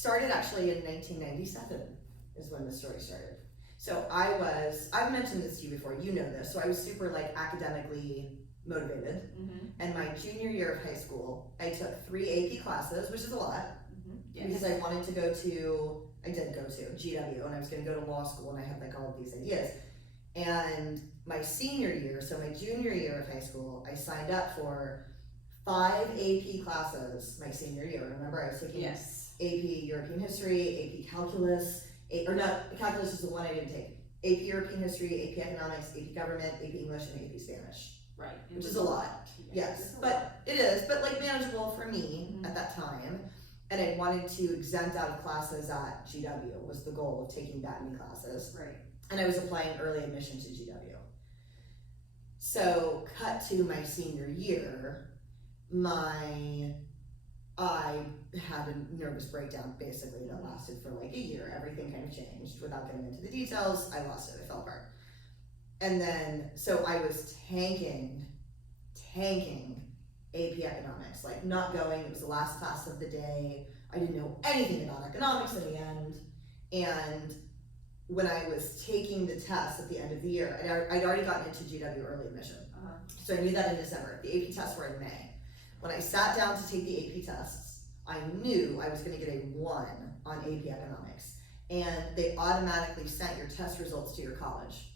started actually in 1997 is when the story started. So I've mentioned this to you before, you know this, so I was super like academically motivated. And my junior year of high school, I took 3 AP classes, which is a lot, because I wanted to go to, I did go to GW, and I was gonna go to law school, and I had like all of these ideas. And my senior year, so my junior year of high school, I signed up for 5 AP classes my senior year. Remember, I was taking AP European History, AP Calculus, Calculus is the one I didn't take. AP European History, AP Economics, AP Government, AP English, and AP Spanish. Right. Which is a lot. Yes, but it is, but like manageable for me at that time. And I wanted to exempt out of classes at GW was the goal of taking that many classes. Right. And I was applying early admission to GW. So cut to my senior year, I had a nervous breakdown basically that lasted for like a year. Everything kind of changed. Without getting into the details, I lost it, I fell apart. And then, so I was tanking AP Economics, like not going, it was the last class of the day. I didn't know anything about economics in the end. And when I was taking the test at the end of the year, I'd already gotten into GW early admission. So I knew that in December. The AP tests were in May. When I sat down to take the AP tests, I knew I was gonna get a 1 on AP Economics. And they automatically sent your test results to your college.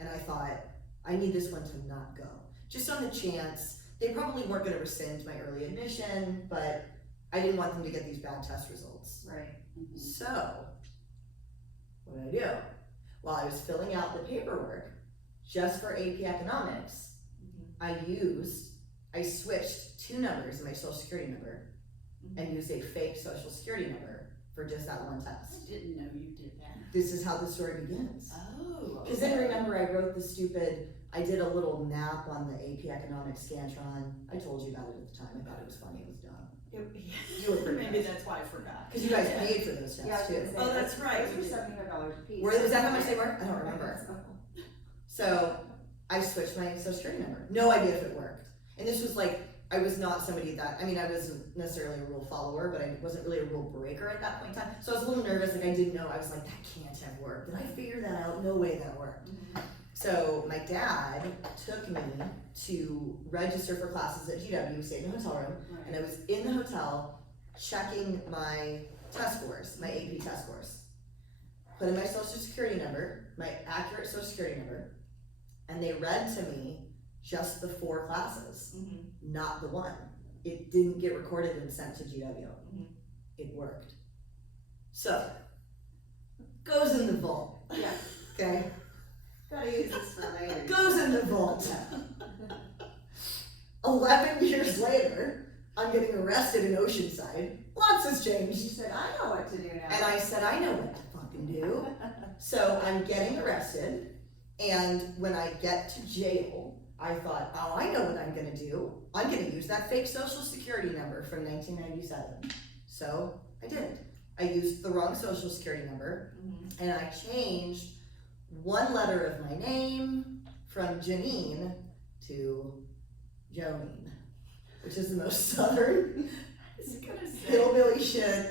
And I thought, I need this one to not go. Just on the chance, they probably weren't gonna rescind my early admission, but I didn't want them to get these bad test results. Right. So, what did I do? While I was filling out the paperwork, just for AP Economics, I switched 2 numbers in my social security number and used a fake social security number for just that one test. I didn't know you did that. This is how the story begins. Oh. Because then remember I wrote the stupid, I did a little nap on the AP Economics Scantron. I told you about it at the time. I thought it was funny. It was dumb. You were pretty Maybe that's why I forgot. Because you guys paid for those tests too. Oh, that's right. Those were $700 a piece. Was that how much they were? I don't remember. So I switched my social security number. No idea if it worked. And this was like, I was not somebody that, I mean, I wasn't necessarily a rule follower, but I wasn't really a rule breaker at that point in time. So I was a little nervous, like I didn't know. I was like, that can't have worked. Did I figure that out? No way that worked. So my dad took me to register for classes at GW. We stayed in a hotel room, and I was in the hotel checking my test scores, my AP test scores. Put in my social security number, my accurate social security number, and they read to me just the 4 classes, not the 1. It didn't get recorded and sent to GW. It worked. So, goes in the vault. Yeah. Okay? Gotta use this for later. Goes in the vault. 11 years later, I'm getting arrested in Oceanside. Lots has You changed. said, I know what to do now. And I said, I know what to fucking do. So I'm getting arrested, and when I get to jail, I thought, oh, I know what I'm gonna do. I'm gonna use that fake social security number from 1997. So I did. I used the wrong social security number, and I changed 1 letter of my name from Jeannine to Jeannine, which is the most southern hillbilly shit.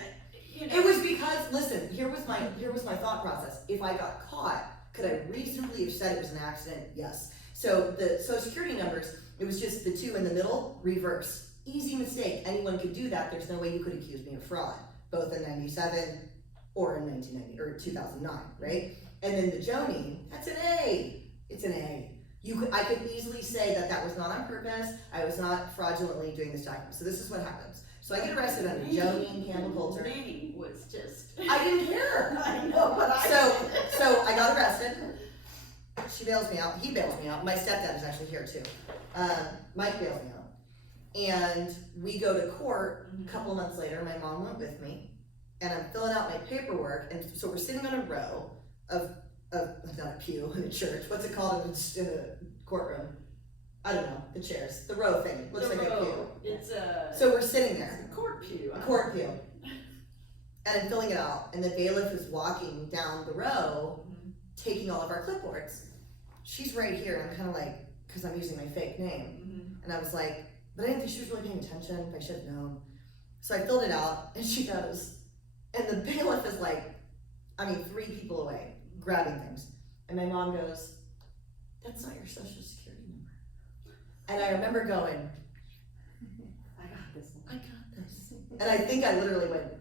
It was because, listen, here was my thought process. If I got caught, could I reasonably have said it was an accident? Yes. So the social security numbers, it was just the 2 in the middle, reverse. Easy mistake. Anyone could do that. There's no way you could accuse me of fraud, both in 97 or in 1990 or 2009, right? And then the Jeannine, that's an A. It's an A. I could easily say that was not on purpose. I was not fraudulently doing this document. So this is what happens. So I get arrested under Jeannine Campbell Coulter. Name was just. I didn't care. I know, but So I got arrested. She bails me out. He bails me out. My stepdad is actually here too. Mike bails me out. And we go to court a couple of months later. My mom went with me. And I'm filling out my paperwork. And so we're sitting on a row of not a pew in a church. What's it called in a courtroom? I don't know. The chairs. The row thing. Looks like a pew. It's a. So we're sitting there. It's a court pew. A court pew. And I'm filling it out. And the bailiff is walking down the row, taking all of our clipboards. She's right here. I'm kind of like, because I'm using my fake name. And I was like, but I didn't think she was really paying attention. I should have known. So I filled it out, and she goes, And the bailiff is like, 3 people away, grabbing things. And my mom goes, "That's not your social security number." And I remember going, I got this "I one. got this." And I think I literally went,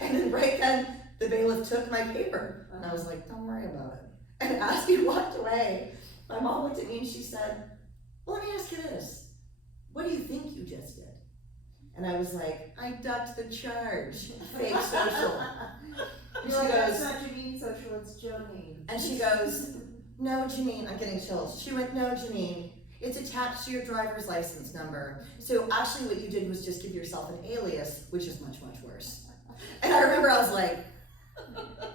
and then right then, the bailiff took my paper. And I was like, "Don't worry about it." And as he walked away, my mom looked at me and she said, "Well, let me ask you this. What do you think you just did?" And I was like, "I ducked the charge. Fake social." And You're she like, "That's goes, not Jeannine social, it's Jeannine." and she goes, "No, Jeannine," I'm getting chills. She went, "No, Jeannine, it's attached to your driver's license number. So actually what you did was just give yourself an alias, which is much, much worse." And I remember I was like,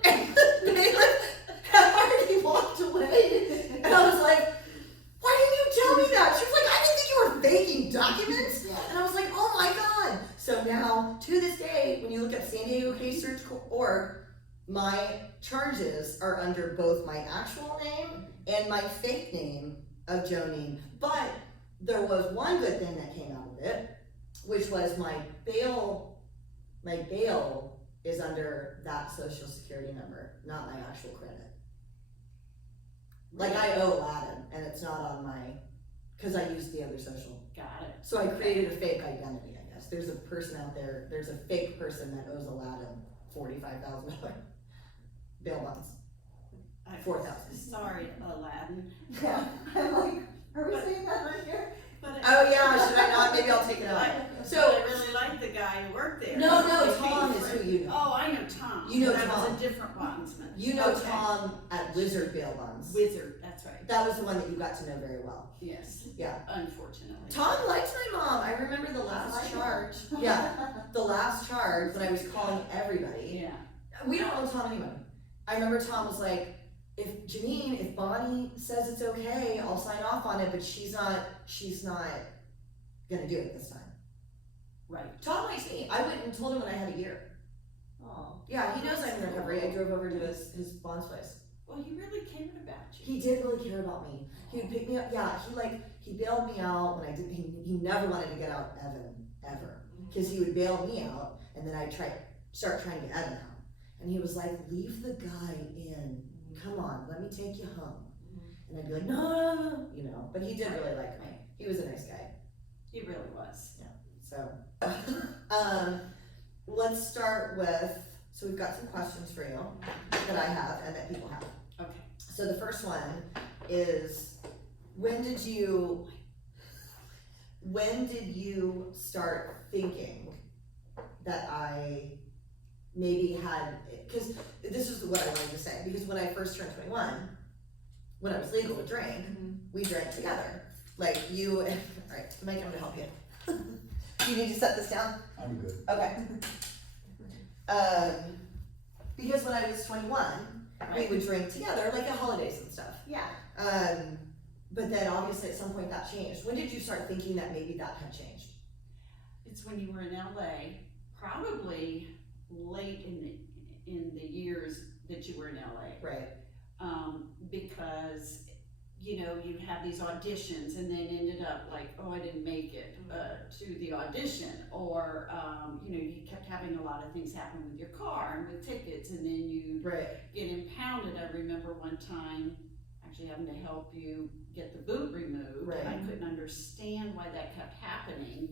and the bailiff had already walked away. And I was like, "Why didn't you tell me that?" She was like, "I didn't think you were faking documents." Yeah. And I was like, "Oh my God." So now, to this day, when you look at San Diego Case Search Org, my charges are under both my actual name and my fake name of Jeannine. But there was one good thing that came out of it, which was my bail is under that social security number, not my actual credit. Like I owe Aladdin, and it's not on my, because I used the other social. Got it. So I created a fake identity, I guess. There's a person out there, there's a fake person that owes Aladdin $45,000 bail bonds. 4,000. Sorry, Aladdin. Yeah, I'm like, are we saying that on here? But Oh yeah, should I not? Maybe I'll take it out. So So, I really like the guy who worked there. no, He Tom paid is for it. who you know. Oh, I know Tom. You know That Tom. was a different bondsman. You know Okay. Tom at Wizard Bail Bonds. Wizard, that's right. That was the one that you got to know very well. Yes. Yeah. Unfortunately. Tom liked my mom. I remember the last Like charge. Yeah, the last charge when I was calling everybody. Yeah. We don't owe Tom anyway. I remember Tom was like, if Bonnie says it's okay, I'll sign off on it, but she's not gonna do it this time. Right. Tom likes me. I went and told him when I had a year. Oh. Yeah, he knows I'm in recovery. I drove over to his bonds place. Well, he really cared about you. He did really care about me. He would pick me up. Yeah, he bailed me out when I didn't. He never wanted to get out Evan ever, because he would bail me out, and then I'd start trying to get Evan out, and he was like, "Leave the guy in. Come on, let me take you home." And I'd be like, "No," But he did really like me. He was a nice guy. He really was. So, let's start with. So we've got some questions for you that I have and that people have. Okay. So the first one is, when did you start thinking that I maybe had, because this is what I wanted to say, because when I first turned 21, when I was legal to drink, we drank together. Like you, all right, Mike, I'm gonna help you. You need to set this down? I'm good. Okay. Because when I was 21, we would drink together, like at holidays and stuff. Yeah. But then obviously at some point that changed. When did you start thinking that maybe that had changed? It's when you were in LA, probably late in the years that you were in LA. Right. Because you'd have these auditions and then ended up like, oh, I didn't make it to the audition, or you kept having a lot of things happen with your car and with tickets, and then you Right. get impounded. I remember one time actually having to help you get the boot removed, Right. and I couldn't understand why that kept happening.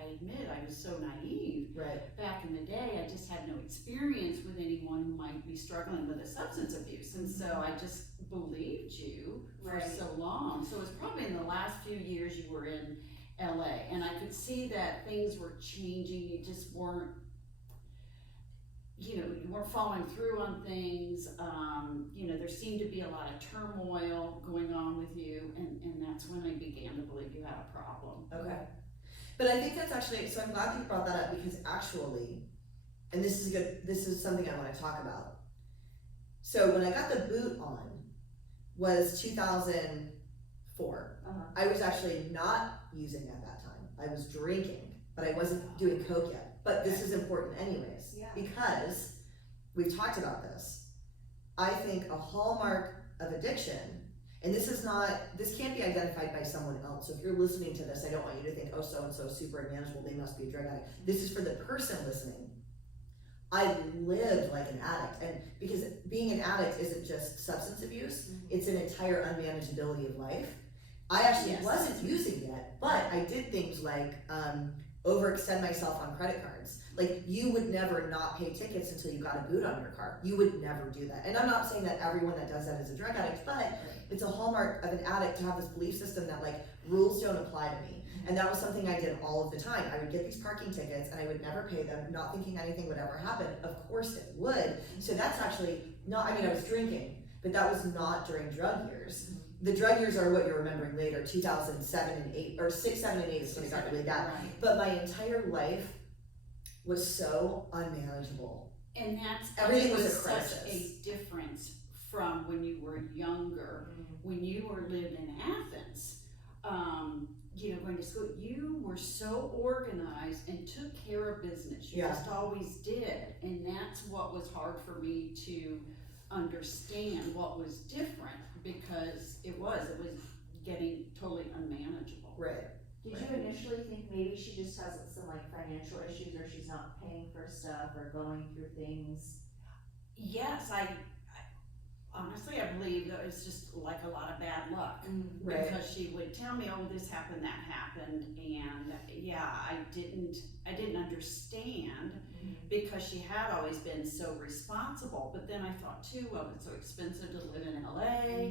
I admit I was so naive. Right. Back in the day, I just had no experience with anyone who might be struggling with a substance abuse, and so I just believed you for Right. so long. So it was probably in the last few years you were in LA, and I could see that things were changing. You just weren't, you weren't following through on things. There seemed to be a lot of turmoil going on with you, and that's when I began to believe you had a problem. Okay. But I think that's actually, so I'm glad that you brought that up, because actually, and this is something I want to talk about. So when I got the boot on was 2004. I was actually not using at that time. I was drinking, but I wasn't doing coke yet. But this is important anyways, Yeah. because we've talked about this. I think a hallmark of addiction, And this can't be identified by someone else. So if you're listening to this, I don't want you to think, oh, so-and-so is super unmanageable, they must be a drug addict. This is for the person listening. I lived like an addict, and because being an addict isn't just substance abuse, it's an entire unmanageability of life. I actually wasn't using yet, but I did things like overextend myself on credit cards. Like, you would never not pay tickets until you got a boot on your car. You would never do that. And I'm not saying that everyone that does that is a drug addict, but it's a hallmark of an addict to have this belief system that like rules don't apply to me. And that was something I did all of the time. I would get these parking tickets and I would never pay them, not thinking anything would ever happen. Of course it would. So that's actually not, I mean, I was drinking, but that was not during drug years. The drug years are what you're remembering later, 2007 and 8, or 6, 7, and 8 is when it got really bad. Right. But my entire life was so unmanageable. And that's Everything was a such crisis. a difference from when you were younger, when you were living in Athens, you know, going to school. You were so organized and took care of business. You just always did, and that's what was hard for me to understand. What was different, because it was getting totally unmanageable. Right. Did you initially think maybe she just has some like financial issues, or she's not paying for stuff, or going through things? Yes, I honestly, I believe that it's just like a lot of bad luck. Right. Because she would tell me, oh, this happened, that happened, and yeah, I didn't understand, because she had always been so responsible. But then I thought too, well, it's so expensive to live in LA.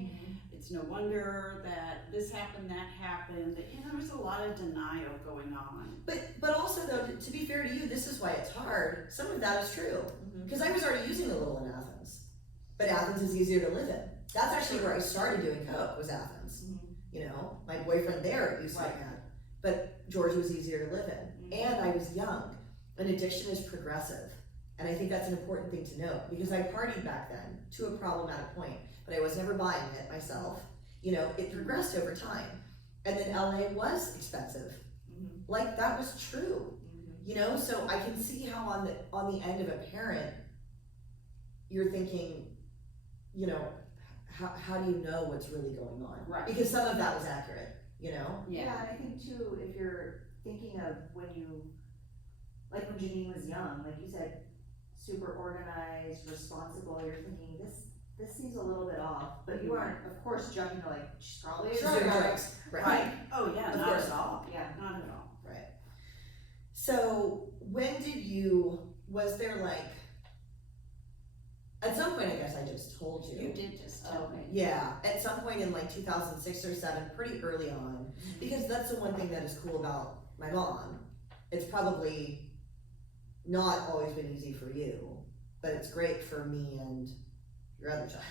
It's no wonder that this happened, that happened. You know, there's a lot of denial going on. But also though, to be fair to you, this is why it's hard. Some of that is true. Because I was already using a little in Athens. But Athens is easier to live in. That's actually where I started doing coke, was Athens. You know, my boyfriend there used to get mad. But Georgia was easier to live in. And I was young. And addiction is progressive. And I think that's an important thing to note, because I partied back then to a problematic point, but I was never buying it myself. You know, it progressed over time. And then LA was expensive. Like, that was true. You know, so I can see how on the end of a parent, you're thinking, you know, how do you know what's really going on? Right. Because some of that was accurate, you know? Yeah, and I think too, if you're thinking of when you, like when Jeannine was young, like you said, super organized, responsible, you're thinking this seems a little bit off, but you aren't, of course, jumping to like, she's probably a She's drug doing addict. drugs. Right. Oh yeah, Of not course. at all. Yeah. Not at all. Right. So when was there like, at some point I guess I just told you. You did just tell me. Yeah, at some point in like 2006 or 7, pretty early on, because that's the one thing that is cool about my mom. It's probably not always been easy for you, but it's great for me and your other child.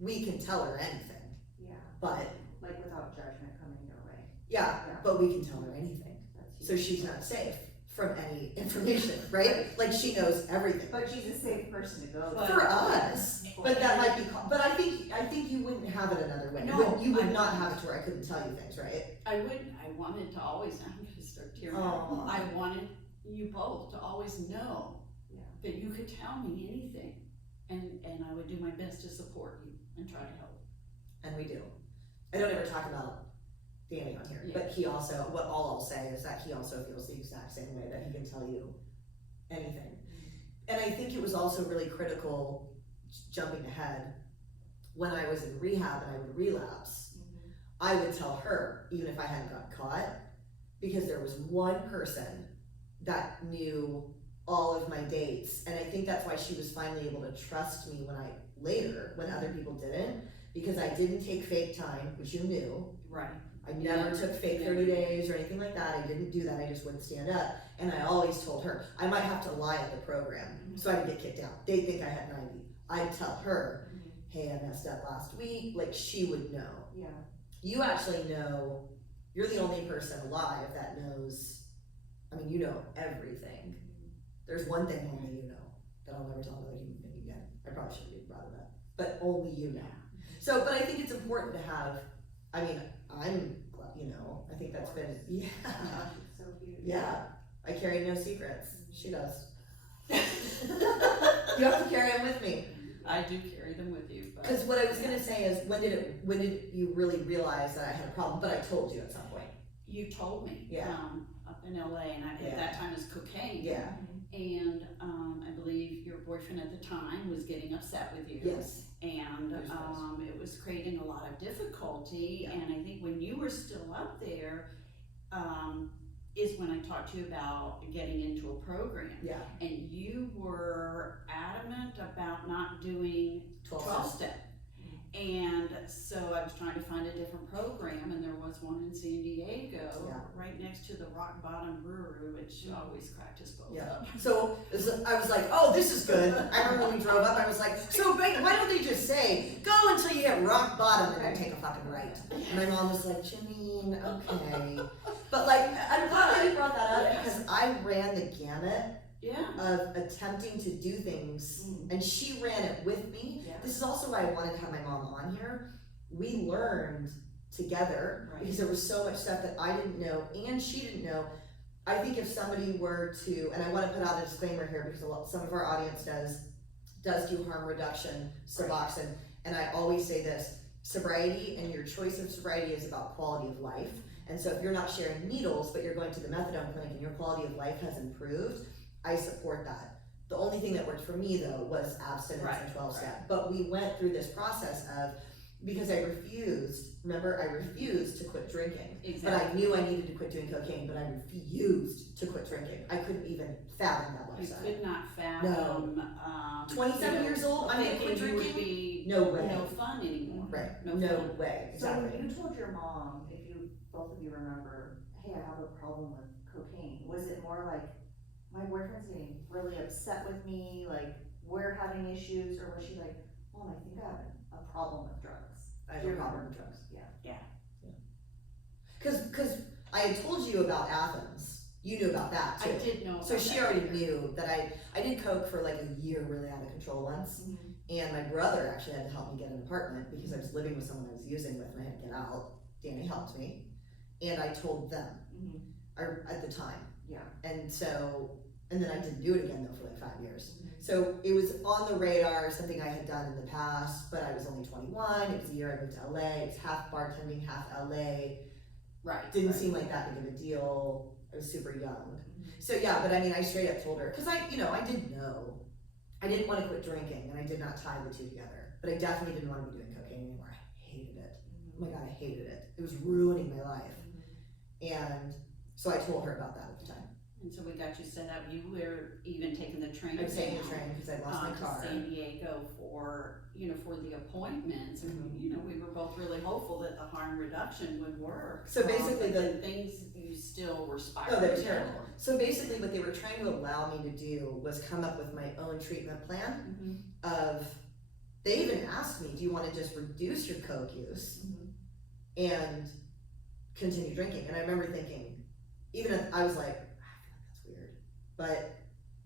We can tell her anything, Yeah, but like without judgment coming your way. yeah, Yeah. but we can tell her anything. That's So huge. she's not safe from any information, right? Like, she knows everything. But she's a safe person to go But- to. For us, but that might be, but I think you wouldn't have it another way. No, You would I not wouldn't. have it to where I couldn't tell you things, right? I wouldn't. I wanted to always, I'm gonna start tearing Aw. up. I wanted you both to always know Yeah. that you could tell me anything, and I would do my best to support you and try to help. And we do. I don't ever talk about Danny on here, but he also, what all I'll say is that he also feels the exact same way, that he can tell you anything. And I think it was also really critical, jumping ahead, when I was in rehab and I would relapse, I would tell her, even if I hadn't gotten caught, because there was one person that knew all of my dates. And I think that's why she was finally able to trust me when other people didn't, because I didn't take fake time, which you knew. Right. I never took fake 30 days or anything like that. I didn't do that. I just wouldn't stand up. And I always told her, I might have to lie at the program so I can get kicked out. They think I had 90. I'd tell her, hey, I messed up last week. Like, she would know. Yeah. You actually know, you're the only person alive that knows, I mean, you know everything. There's one thing only you know that I'll never tell another human being again. I probably shouldn't be proud of that, but only you know. So, but I think it's important to have, I mean, I'm, you know, I think that's been, yeah. It's so huge. Yeah, I carry no secrets. She does. You have to carry them with me. I do carry them with you, but. Because what I was gonna say is, when did you really realize that I had a problem? But I told you at some point. You told me. Yeah. Up in LA, and Yeah. at that time it was cocaine. Yeah. And, I believe your boyfriend at the time was getting upset with you. Yes. And, It was it was creating a lot of difficulty, Yeah. and I think when you were still up there, is when I talked to you about getting into a program. Yeah. And you were adamant about not doing 12-step. And so I was trying to find a different program, and there was one in San Diego, Yeah. right next to the Rock Bottom Brewery, which always cracked us both Yeah. up. So I was like, oh, this is good. I remember when we drove up, I was like, so wait, why don't they just say, go until you hit rock bottom and then take a fucking right? And my mom was like, Jeannine, okay. But like, I'm glad that you brought that up because I ran the gamut Yeah. of attempting to do things, and she ran it with me. Yeah. This is also why I wanted to have my mom on here. We learned together Right. because there was so much stuff that I didn't know and she didn't know. I think if somebody were to, and I want to put out a disclaimer here because some of our audience does do harm reduction, suboxone, and I always say this: sobriety and your choice of sobriety is about quality of life. And so if you're not sharing needles, but you're going to the methadone clinic and your quality of life has improved, I support that. The only thing that worked for me though was abstinence Right, and 12-step. But we went through this process of, because I refused to quit drinking. But Exactly. I knew I needed to quit doing cocaine, but I refused to quit drinking. I couldn't even fathom that You lifestyle. could not fathom, 27 years old, I'm gonna quit thinking you would drinking? be No way. no fun anymore. Right, No no fun. way, So exactly. when you told your mom, if you, both of you remember, hey, I have a problem with cocaine, was it more like, my boyfriend's getting really upset with me, like, we're having issues, or was she like, Mom, I think I have a problem with drugs? I have Do a you problem remember? with drugs. Yeah. Cause I had told you about Athens. You knew about that I too. did know. So about she that already later. knew that I did coke for like a year really out of control once. And my brother actually had to help me get an apartment because I was living with someone I was using with and I had to get out. Danny helped me. And I told them, or at the time. Yeah. And so, and then I didn't do it again though for like 5 years. So it was on the radar, something I had done in the past, but I was only 21. It was the year I moved to LA. It was half bartending, half LA. Right. Didn't right. seem like that big of a deal. I was super young. So yeah, but I mean, I straight up told her, cause I did know. I didn't want to quit drinking and I did not tie the two together, but I definitely didn't want to be doing cocaine anymore. I hated it. Oh my God, I hated it. It was ruining my life. And so I told her about that at the time. And so we got you set up. You were even taking the train. I was taking the down, train because I lost my to car. San Diego for the appointments, and we were both really hopeful that the harm reduction would work. So basically but then things you still were spiraling. Oh, they were terrible. So basically what they were trying to allow me to do was come up with my own treatment plan of, they even asked me, do you want to just reduce your coke use and continue drinking? And I remember thinking, even if I was like, I feel like that's weird, but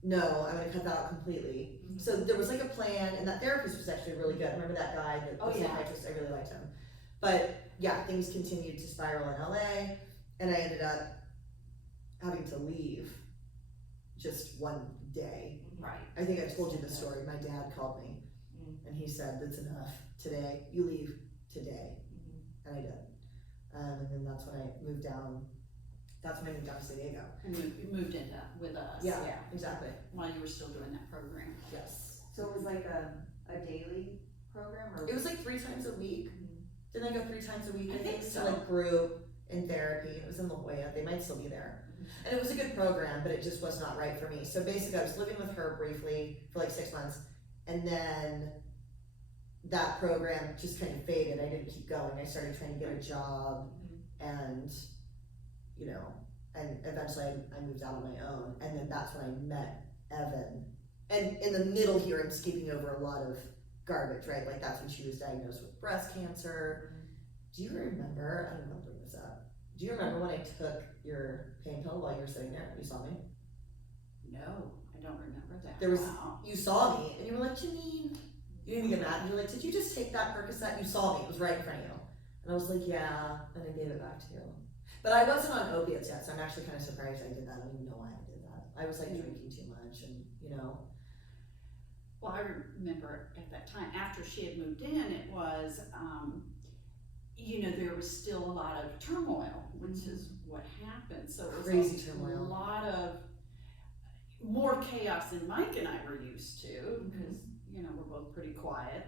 no, I'm gonna cut that out completely. So there was like a plan, and that therapist was actually really good. Remember that guy, the psychiatrist? I really liked him. But yeah, things continued to spiral in LA, and I ended up having to leave just one day. Right. I think I told you the story. My dad called me, and he said, "That's enough. Today, you leave today," and I did. And then that's when I moved down. That's when I moved down to San Diego. And you moved into with us. Yeah, exactly. While you were still doing that program. Yes. So it was like a daily program, or? It was like 3 times a week. Didn't I go 3 times a week? I think so. To like group and therapy. It was in La Jolla. They might still be there. And it was a good program, but it just was not right for me. So basically I was living with her briefly for like 6 months, and then that program just kind of faded. I didn't keep going. I started trying to get a job, and and eventually I moved out on my own, and then that's when I met Evan. And in the middle here, I'm skipping over a lot of garbage, right? Like that's when she was diagnosed with breast cancer. Do you remember, I don't know, bring this up. Do you remember when I took your pain pill while you were sitting there and you saw me? No, I don't remember that. There was, Wow. you saw me and you were like, Jeannine, you didn't even get mad. And you're like, did you just take that Percocet? You saw me, it was right in front of you. And I was like, yeah, and I gave it back to you. But I wasn't on opiates yet, so I'm actually kind of surprised I did that. I don't even know why I did that. I was like drinking too much and, Well, I remember at that time, after she had moved in, it was, there was still a lot of turmoil, which is what happened. So it was Crazy a turmoil. lot of more chaos than Mike and I were used to, because we're both pretty quiet,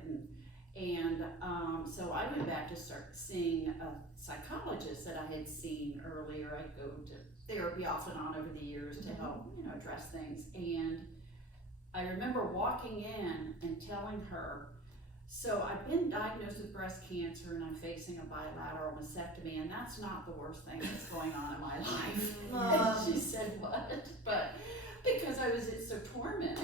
and so I went back to start seeing a psychologist that I had seen earlier. I'd go to therapy off and on over the years to help address things, and I remember walking in and telling her, so I've been diagnosed with breast cancer and I'm facing a bilateral mastectomy, and that's not the worst thing that's going on in my life. And she said, what? But because I was so tormented,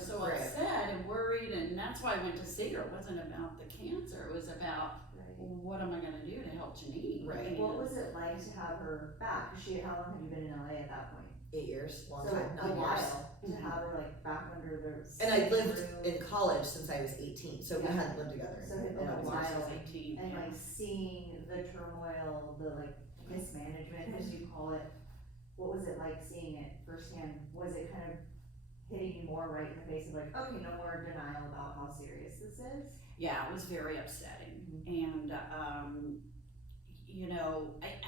so Right. upset and worried, and that's why I went to see her. It wasn't about the cancer, it was about what am I gonna do to help Jeannine? Right. And What was it like to have her back? How long had you been in LA at that point? 8 years, long So time, a 9 years. while to have her like back under the. And I lived room. in college since I was 18, so we Yeah. hadn't lived together. So it had been a 11 while. years. I was 18. And like seeing the turmoil, the like mismanagement, as you call it, what was it like seeing it firsthand? Was it kind of hitting you more right in the face of like, okay, no more denial about how serious this is? Yeah, it was very upsetting. And,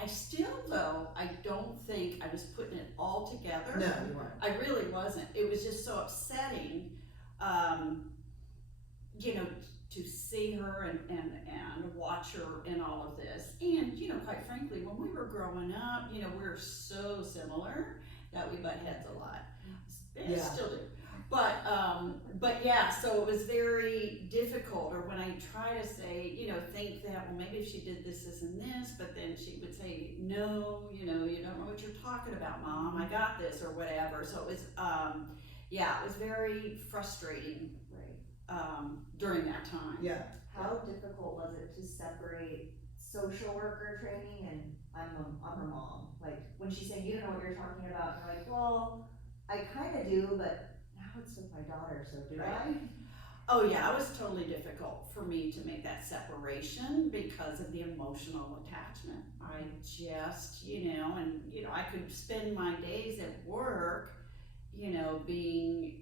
I still, though, I don't think I was putting it all together. No, you weren't. I really wasn't. It was just so upsetting, to see her and watch her in all of this. And, quite frankly, when we were growing up, we're so similar that we butt heads a lot. Yeah. Still do. But yeah, so it was very difficult, or when I try to say, think that, well, maybe if she did this, this, and this, but then she would say, no, you don't know what you're talking about, Mom, I got this, or whatever. So it was, it was very frustrating, during that time. Yeah. How difficult was it to separate social worker training and I'm her mom? Like when she's saying, you don't know what you're talking about, and you're like, well, I kind of do, but now it's with my daughter, so do I? Oh yeah, it was totally difficult for me to make that separation because of the emotional attachment. I just, I could spend my days at work, being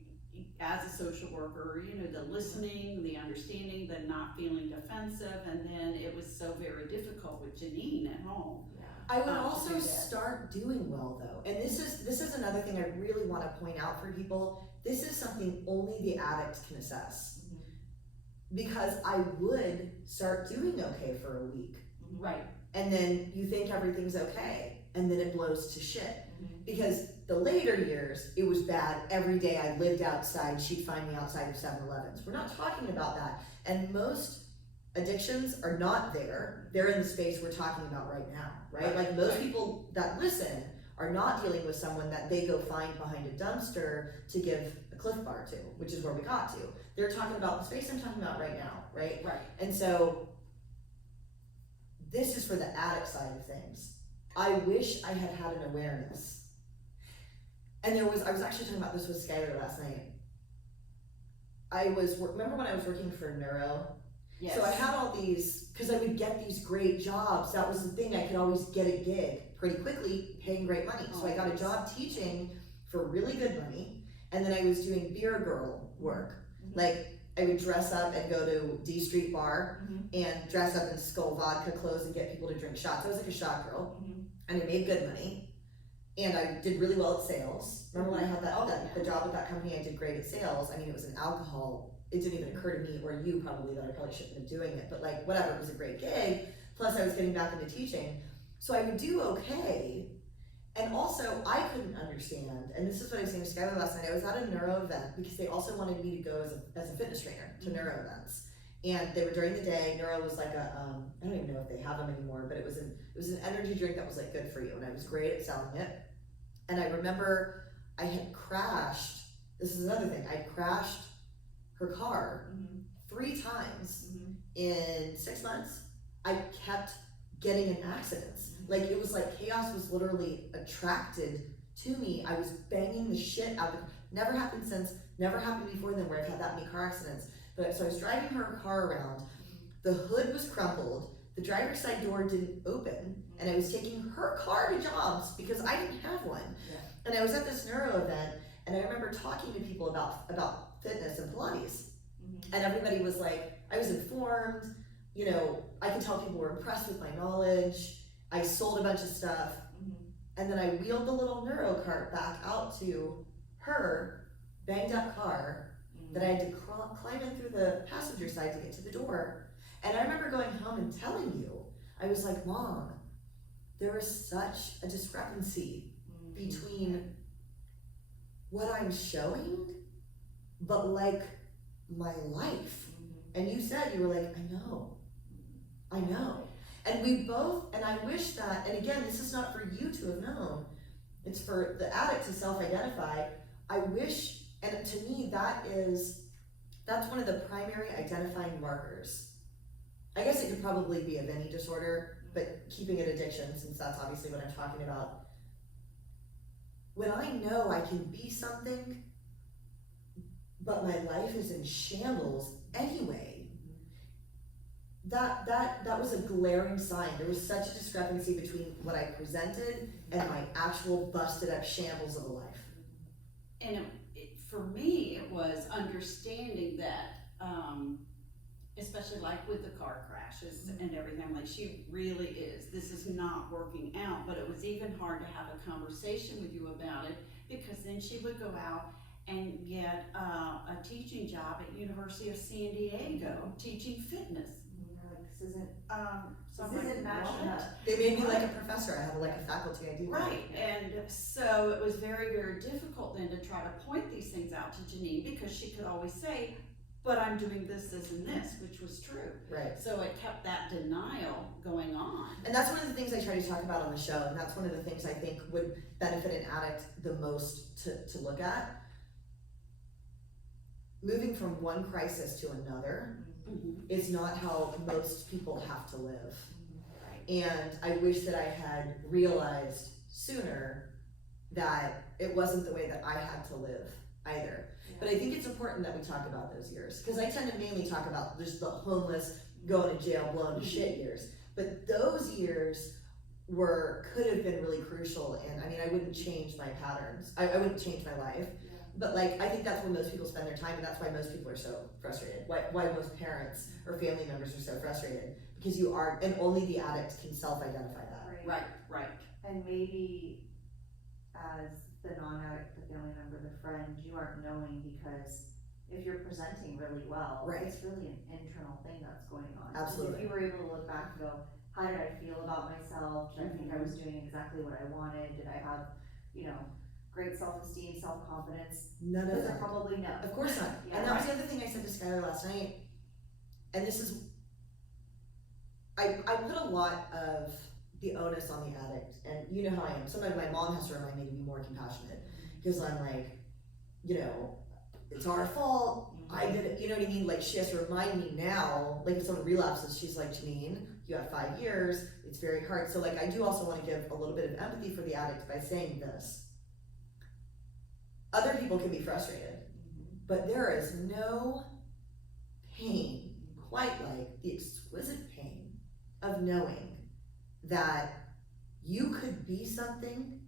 as a social worker, the listening, the understanding, the not feeling defensive, and then it was so very difficult with Jeannine at home. I would to also do that. start doing well though, and this is another thing I really want to point out for people. This is something only the addict can assess, because I would start doing okay for a week, Right. and then you think everything's okay, and then it blows to shit. Because the later years, it was bad. Every day I lived outside, she'd find me outside of 7-Elevens. We're not talking about that. And most addictions are not there. They're in the space we're talking about right now, right? Right, Like most right. people that listen are not dealing with someone that they go find behind a dumpster to give a Cliff Bar to, which is where we got to. They're talking about the space I'm talking about right now, right? Right. And so this is for the addict side of things. I wish I had had an awareness. And I was actually talking about this with Skylar last night. Remember when I was working for Neuro? Yes. So I had all these, because I would get these great jobs. That was the thing, I could always get a gig pretty quickly, paying great money. So I got a job teaching for really good money, and then I was doing beer girl work. Like, I would dress up and go to D Street Bar and dress up in Skull vodka clothes and get people to drink shots. I was like a shot girl, and I made good money. And I did really well at sales. Remember when I had the job at that company, I did great at sales. I mean, it was an alcohol. It didn't even occur to me or you probably that I probably shouldn't have been doing it, but like whatever, it was a great gig. Plus I was getting back into teaching. So I would do okay. And also I couldn't understand, and this is what I was saying to Skylar last night, I was at a neuro event because they also wanted me to go as a fitness trainer to neuro events. And they were during the day. Neuro was like I don't even know if they have them anymore, but it was an energy drink that was like good for you, and I was great at selling it. And I remember I had crashed, this is another thing, I crashed her car 3 times in 6 months. I kept getting in accidents. Like it was like chaos was literally attracted to me. I was banging the shit out of it. Never happened since, never happened before then where I've had that many car accidents. But so I was driving her car around, the hood was crumpled, the driver's side door didn't open, and I was taking her car to jobs because I didn't have one. And I was at this neuro event, and I remember talking to people about fitness and Pilates. Mhm. And everybody was like, I was informed, you know, I could tell people were impressed with my knowledge. I sold a bunch of stuff. Mhm. And then I wheeled the little neuro cart back out to her banged up car that I had to climb in through the passenger side to get to the door. And I remember going home and telling you, I was like, Mom, there is such a discrepancy Mhm. between what I'm showing, but like my life. Mhm. And you said, you were like, I know. And we both, and I wish that, and again, this is not for you to have known, it's for the addict to self-identify. I wish, and to me, that's one of the primary identifying markers. I guess it could probably be of any disorder, but keeping it addiction, since that's obviously what I'm talking about. When I know I can be something, but my life is in shambles anyway, that was a glaring sign. There was such a discrepancy between what I presented and my actual busted up shambles of a life. And for me, it was understanding that, especially like with the car crashes and everything, like she really is, this is not working out, but it was even hard to have a conversation with you about it, because then she would go out and get a teaching job at University of San Diego, teaching fitness. You're like, this isn't, So I'm this like, isn't matching what? up. They made me like a professor. I had like a faculty ID. Right, and so it was very, very difficult then to try to point these things out to Jeannine, because she could always say, but I'm doing this, this, and this, which was true. Right. So it kept that denial going on. And that's one of the things I try to talk about on the show, and that's one of the things I think would benefit an addict the most to look at. Moving from one crisis to another is not how most people have to live. And I wish that I had realized sooner that it wasn't the way that I had to live either. But I think it's important that we talk about those years, because I tend to mainly talk about just the homeless, going to jail, blown to shit years. But those years could have been really crucial, and I mean, I wouldn't change my patterns. I wouldn't change my life. But like, I think that's where most people spend their time, and that's why most people are so frustrated. Why most parents or family members are so frustrated, because you are, and only the addict can self-identify that. Right. And maybe as the non-addict, the family member, the friend, you aren't knowing, because if you're presenting really well, Right. it's really an internal thing that's going on. Absolutely. If you were able to look back and go, how did I feel about myself? Did I think I was doing exactly what I wanted? Did I have, great self-esteem, self-confidence? None of Those are that. probably no. Of course not. Yeah. And that was the other thing I said to Skylar last night. And this is, I put a lot of the onus on the addict, and you know how I am. Sometimes my mom has to remind me to be more compassionate, because I'm like, it's our fault. I did it. You know what I mean? Like, she has to remind me now. Like, if someone relapses, she's like, Jeannine, you have 5 years. It's very hard. So like, I do also want to give a little bit of empathy for the addict by saying this. Other people can be frustrated, but there is no pain quite like the exquisite pain of knowing that you could be something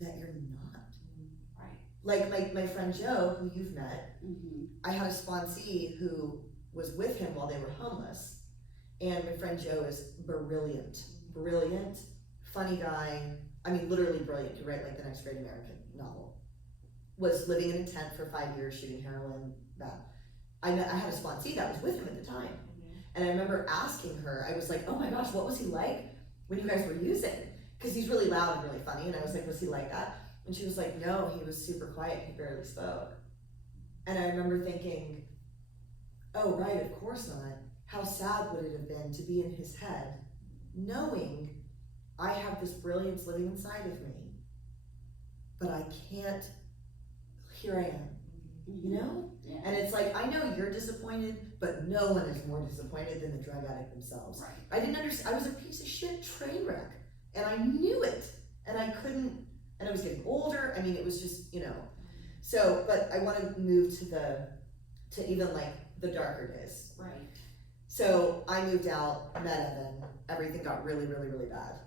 that you're not. Right. Like my friend Joe, who you've met, Mm-hmm. I had a sponsee who was with him while they were homeless, and my friend Joe is brilliant, funny guy. I mean, literally brilliant. Could write like the next great American novel. Was living in a tent for 5 years, shooting heroin. I had a sponsee that was with him at the time, and I remember asking her. I was like, "Oh my gosh, what was he like when you guys were using?" Because he's really loud and really funny, and I was like, "Was he like that?" And she was like, "No, he was super quiet. He barely spoke." And I remember thinking, "Oh right, of course not. How sad would it have been to be in his head, knowing I have this brilliance living inside of me, but I can't. Here I am." You know? Yeah. And it's like, I know you're disappointed, but no one is more disappointed than the drug addict themselves. Right. I didn't understand. I was a piece of shit train wreck, and I knew it, and I couldn't, and I was getting older. I mean, it was just, So, but I want to move to even like the darker days. Right. So I moved out, met Evan, everything got really, really, really bad.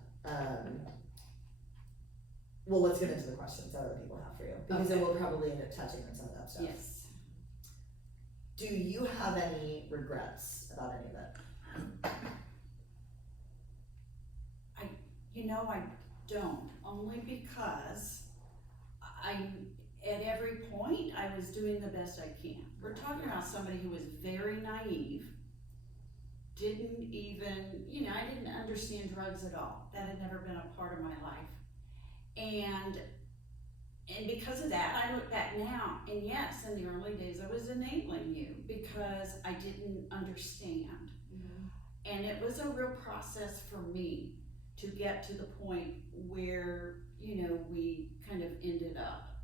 Well, let's get into the questions that other people have for you, because then we'll probably end up touching on some of that stuff. Yes. Do you have any regrets about any of it? I don't, only because at every point, I was doing the best I can. We're talking about somebody who was very naive, didn't even, I didn't understand drugs at all. That had never been a part of my life. And because of that, I look back now, and yes, in the early days, I was enabling you because I didn't understand. And it was a real process for me to get to the point where, we kind of ended up.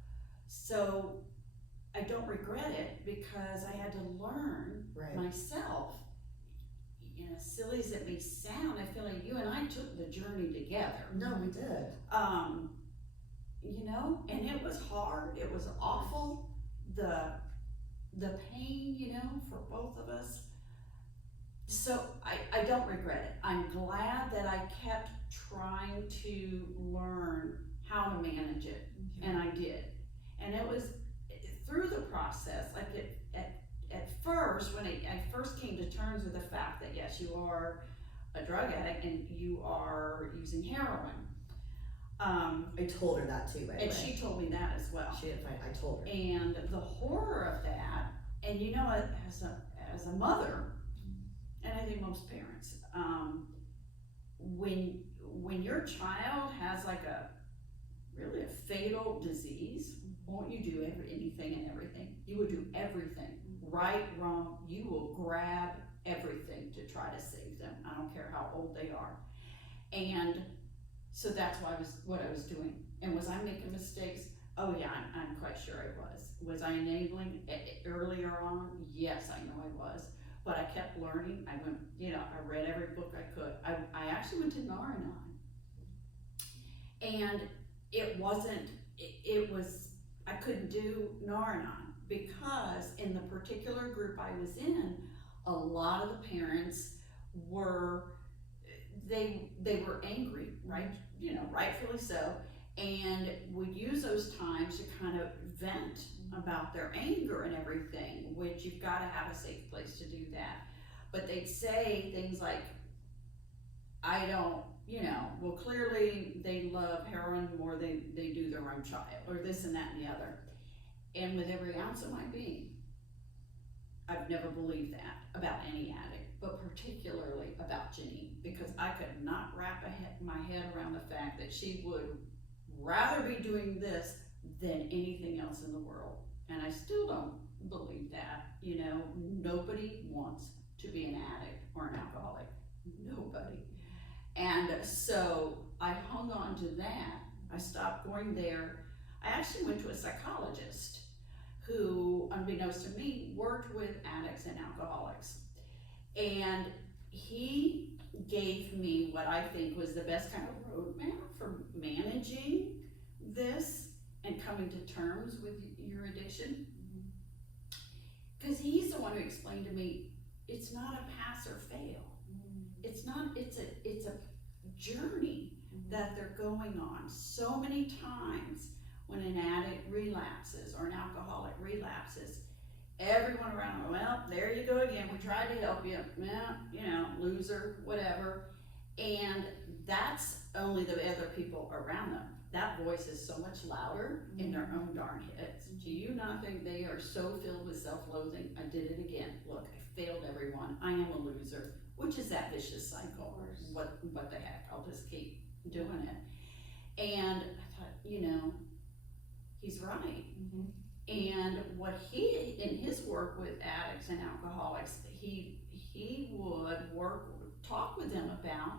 So I don't regret it because I had to learn myself. Silly as it may sound, I feel like you and I took the journey together. No, we did. And it was hard, it was awful, the pain, for both of us. So I don't regret it. I'm glad that I kept trying to learn how to manage it, and I did. And it was through the process, like at first, when I first came to terms with the fact that yes, you are a drug addict and you are using heroin. I told her that too, by the way. And she told me that as well. She didn't find I told her. And the horror of that, and as a mother, and I think most parents, when your child has like really a fatal disease, won't you do anything and everything? You will do everything, right, wrong, you will grab everything to try to save them. I don't care how old they are. And so that's what I was doing. And was I making mistakes? Oh yeah, I'm quite sure I was. Was I enabling earlier on? Yes, I know I was. But I kept learning. I went, I read every book I could. I actually went to Naranon. And I couldn't do Naranon because in the particular group I was in, a lot of the parents were angry, right? Rightfully so, and would use those times to kind of vent about their anger and everything, which you've got to have a safe place to do that. But they'd say things like, I don't, well, clearly they love heroin more than they do their own child, or this and that and the other. And with every ounce of my being, I've never believed that about any addict, but particularly about Jeannine, because I could not wrap my head around the fact that she would rather be doing this than anything else in the world. And I still don't believe that. Nobody wants to be an addict or an alcoholic. Nobody. And so I hung on to that. I stopped going there. I actually went to a psychologist who, unbeknownst to me, worked with addicts and alcoholics. And he gave me what I think was the best kind of roadmap for managing this and coming to terms with your addiction. Because he's the one who explained to me, it's not a pass or fail. It's a journey that they're going on. So many times when an addict relapses or an alcoholic relapses, everyone around them, well, there you go again, we tried to help you, well, loser, whatever. And that's only the other people around them. That voice is so much louder in their own darn heads. Do you not think they are so filled with self-loathing? I did it again. Look, I failed everyone. I am a loser, which is that vicious cycle. What the heck? I'll just keep doing it. And I thought, he's right. And what he, in his work with addicts and alcoholics, he would talk with them about,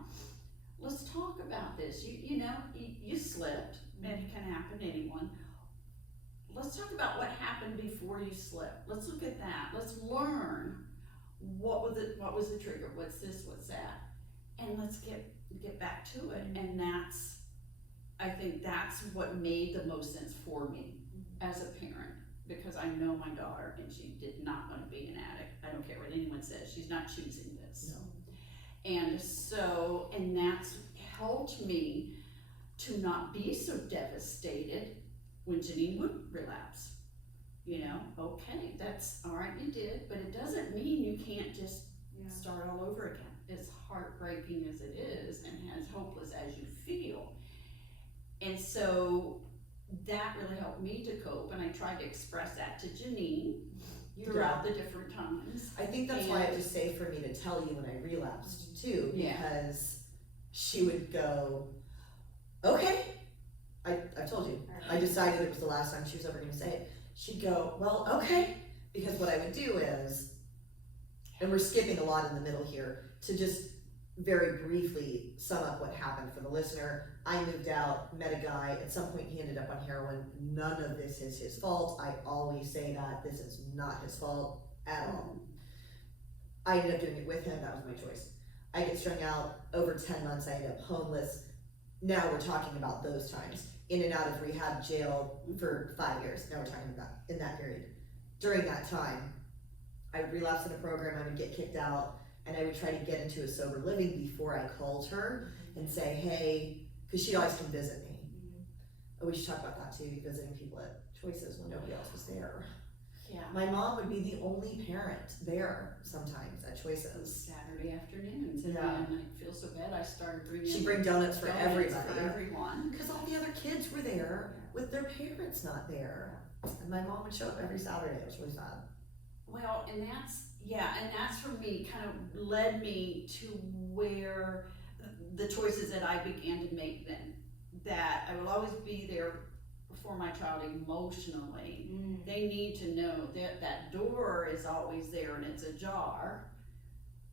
let's talk about this. You slipped, and it can happen to anyone. Let's talk about what happened before you slipped. Let's look at that. Let's learn what was the trigger, what's this, what's that, and let's get back to it. And I think that's what made the most sense for me as a parent, because I know my daughter and she did not want to be an addict. I don't care what anyone says, she's not choosing this. No. And that's helped me to not be so devastated when Jeannine would relapse. Okay, that's all right, you did, but it doesn't mean you can't just Yeah. start all over again. As heartbreaking as it is and as hopeless as you feel. And so that really helped me to cope, and I tried to express that to Jeannine You throughout don't. the different times. I think that's why it And- was safe for me to tell you when I relapsed too, Yeah. because she would go, okay, I told you, I decided it was the last time she was ever gonna say it. She'd go, well, okay, because what I would do is, and we're skipping a lot in the middle here, to just very briefly sum up what happened for the listener. I moved out, met a guy, at some point he ended up on heroin. None of this is his fault. I always say that, this is not his fault at all. I ended up doing it with him, that was my choice. I get strung out, over 10 months I end up homeless. Now we're talking about those times. In and out of rehab, jail for 5 years, now we're talking about in that period. During that time, I would relapse in a program, I would get kicked out, and I would try to get into a sober living before I called her and say, hey, because she'd always come visit me. Oh, we should talk about that too, visiting people at Choices when nobody else was there. Yeah. My mom would be the only parent there sometimes at Choices. Saturday afternoons, and Yeah. then I feel so bad, I started bringing. She'd bring donuts for everybody. For everyone. Because all the other kids were there with their parents not there. And my mom would show up every Saturday, it was really sad. Well, and that's for me, kind of led me to where the choices that I began to make then. That I will always be there for my child emotionally. They need to know that that door is always there and it's ajar.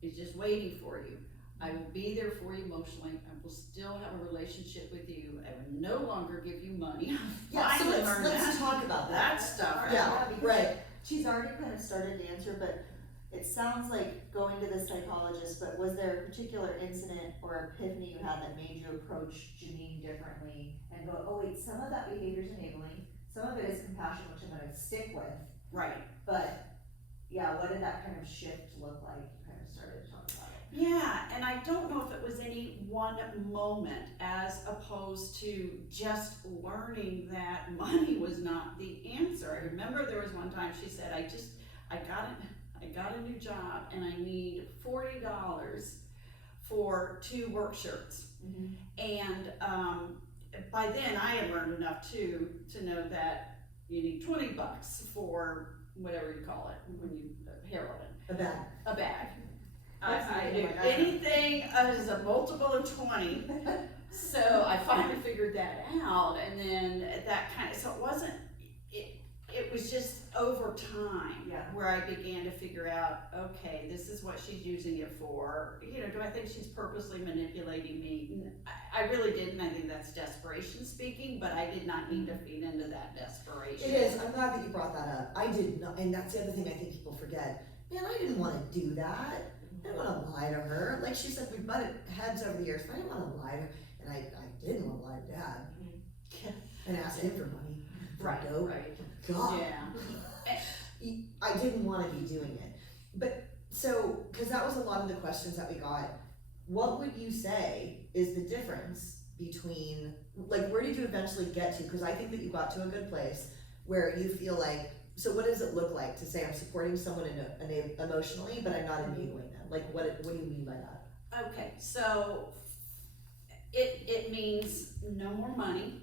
It's just waiting for you. I will be there for you emotionally. I will still have a relationship with you. I will no longer give you money. Yeah, so Finally learned let's that. talk about that. That stuff. Yeah, because right. She's already kind of started to answer, but it sounds like going to the psychologist, but was there a particular incident or epiphany you had that made you approach Jeannine differently and go, oh wait, some of that behavior is enabling, some of it is compassion, which I'm gonna stick with, Right. but yeah, what did that kind of shift look like? You kind of started to talk about it. Yeah, and I don't know if it was any one moment as opposed to just learning that money was not the answer. I remember there was one time she said, I got a new job and I need $40 for 2 work shirts. And by then I had learned enough too to know that you need $20 for whatever you call it, when you, heroin. A bag. A bag. That's I the do thing, like, I anything as a multiple of 20. So I finally figured that out, and then that kind of, so it was just over time Yeah. where I began to figure out, okay, this is what she's using it for. Do I think she's purposely manipulating me? I really didn't. I think that's desperation speaking, but I did not need to feed into that desperation. It is, I'm glad that you brought that up. I did not, and that's the other thing I think people forget. Man, I didn't want to do that. I didn't want to lie to her. Like she said, we butted heads over the years, but I didn't want to lie to her. And I didn't want to lie to Dad and ask him for money. Right, Dope. right. God. Yeah. I didn't want to be doing it. But so, because that was a lot of the questions that we got. What would you say is the difference between, like, where did you eventually get to? Because I think that you got to a good place where you feel like, so what does it look like to say I'm supporting someone emotionally, but I'm not enabling them? Like, what do you mean by that? Okay, so it means no more money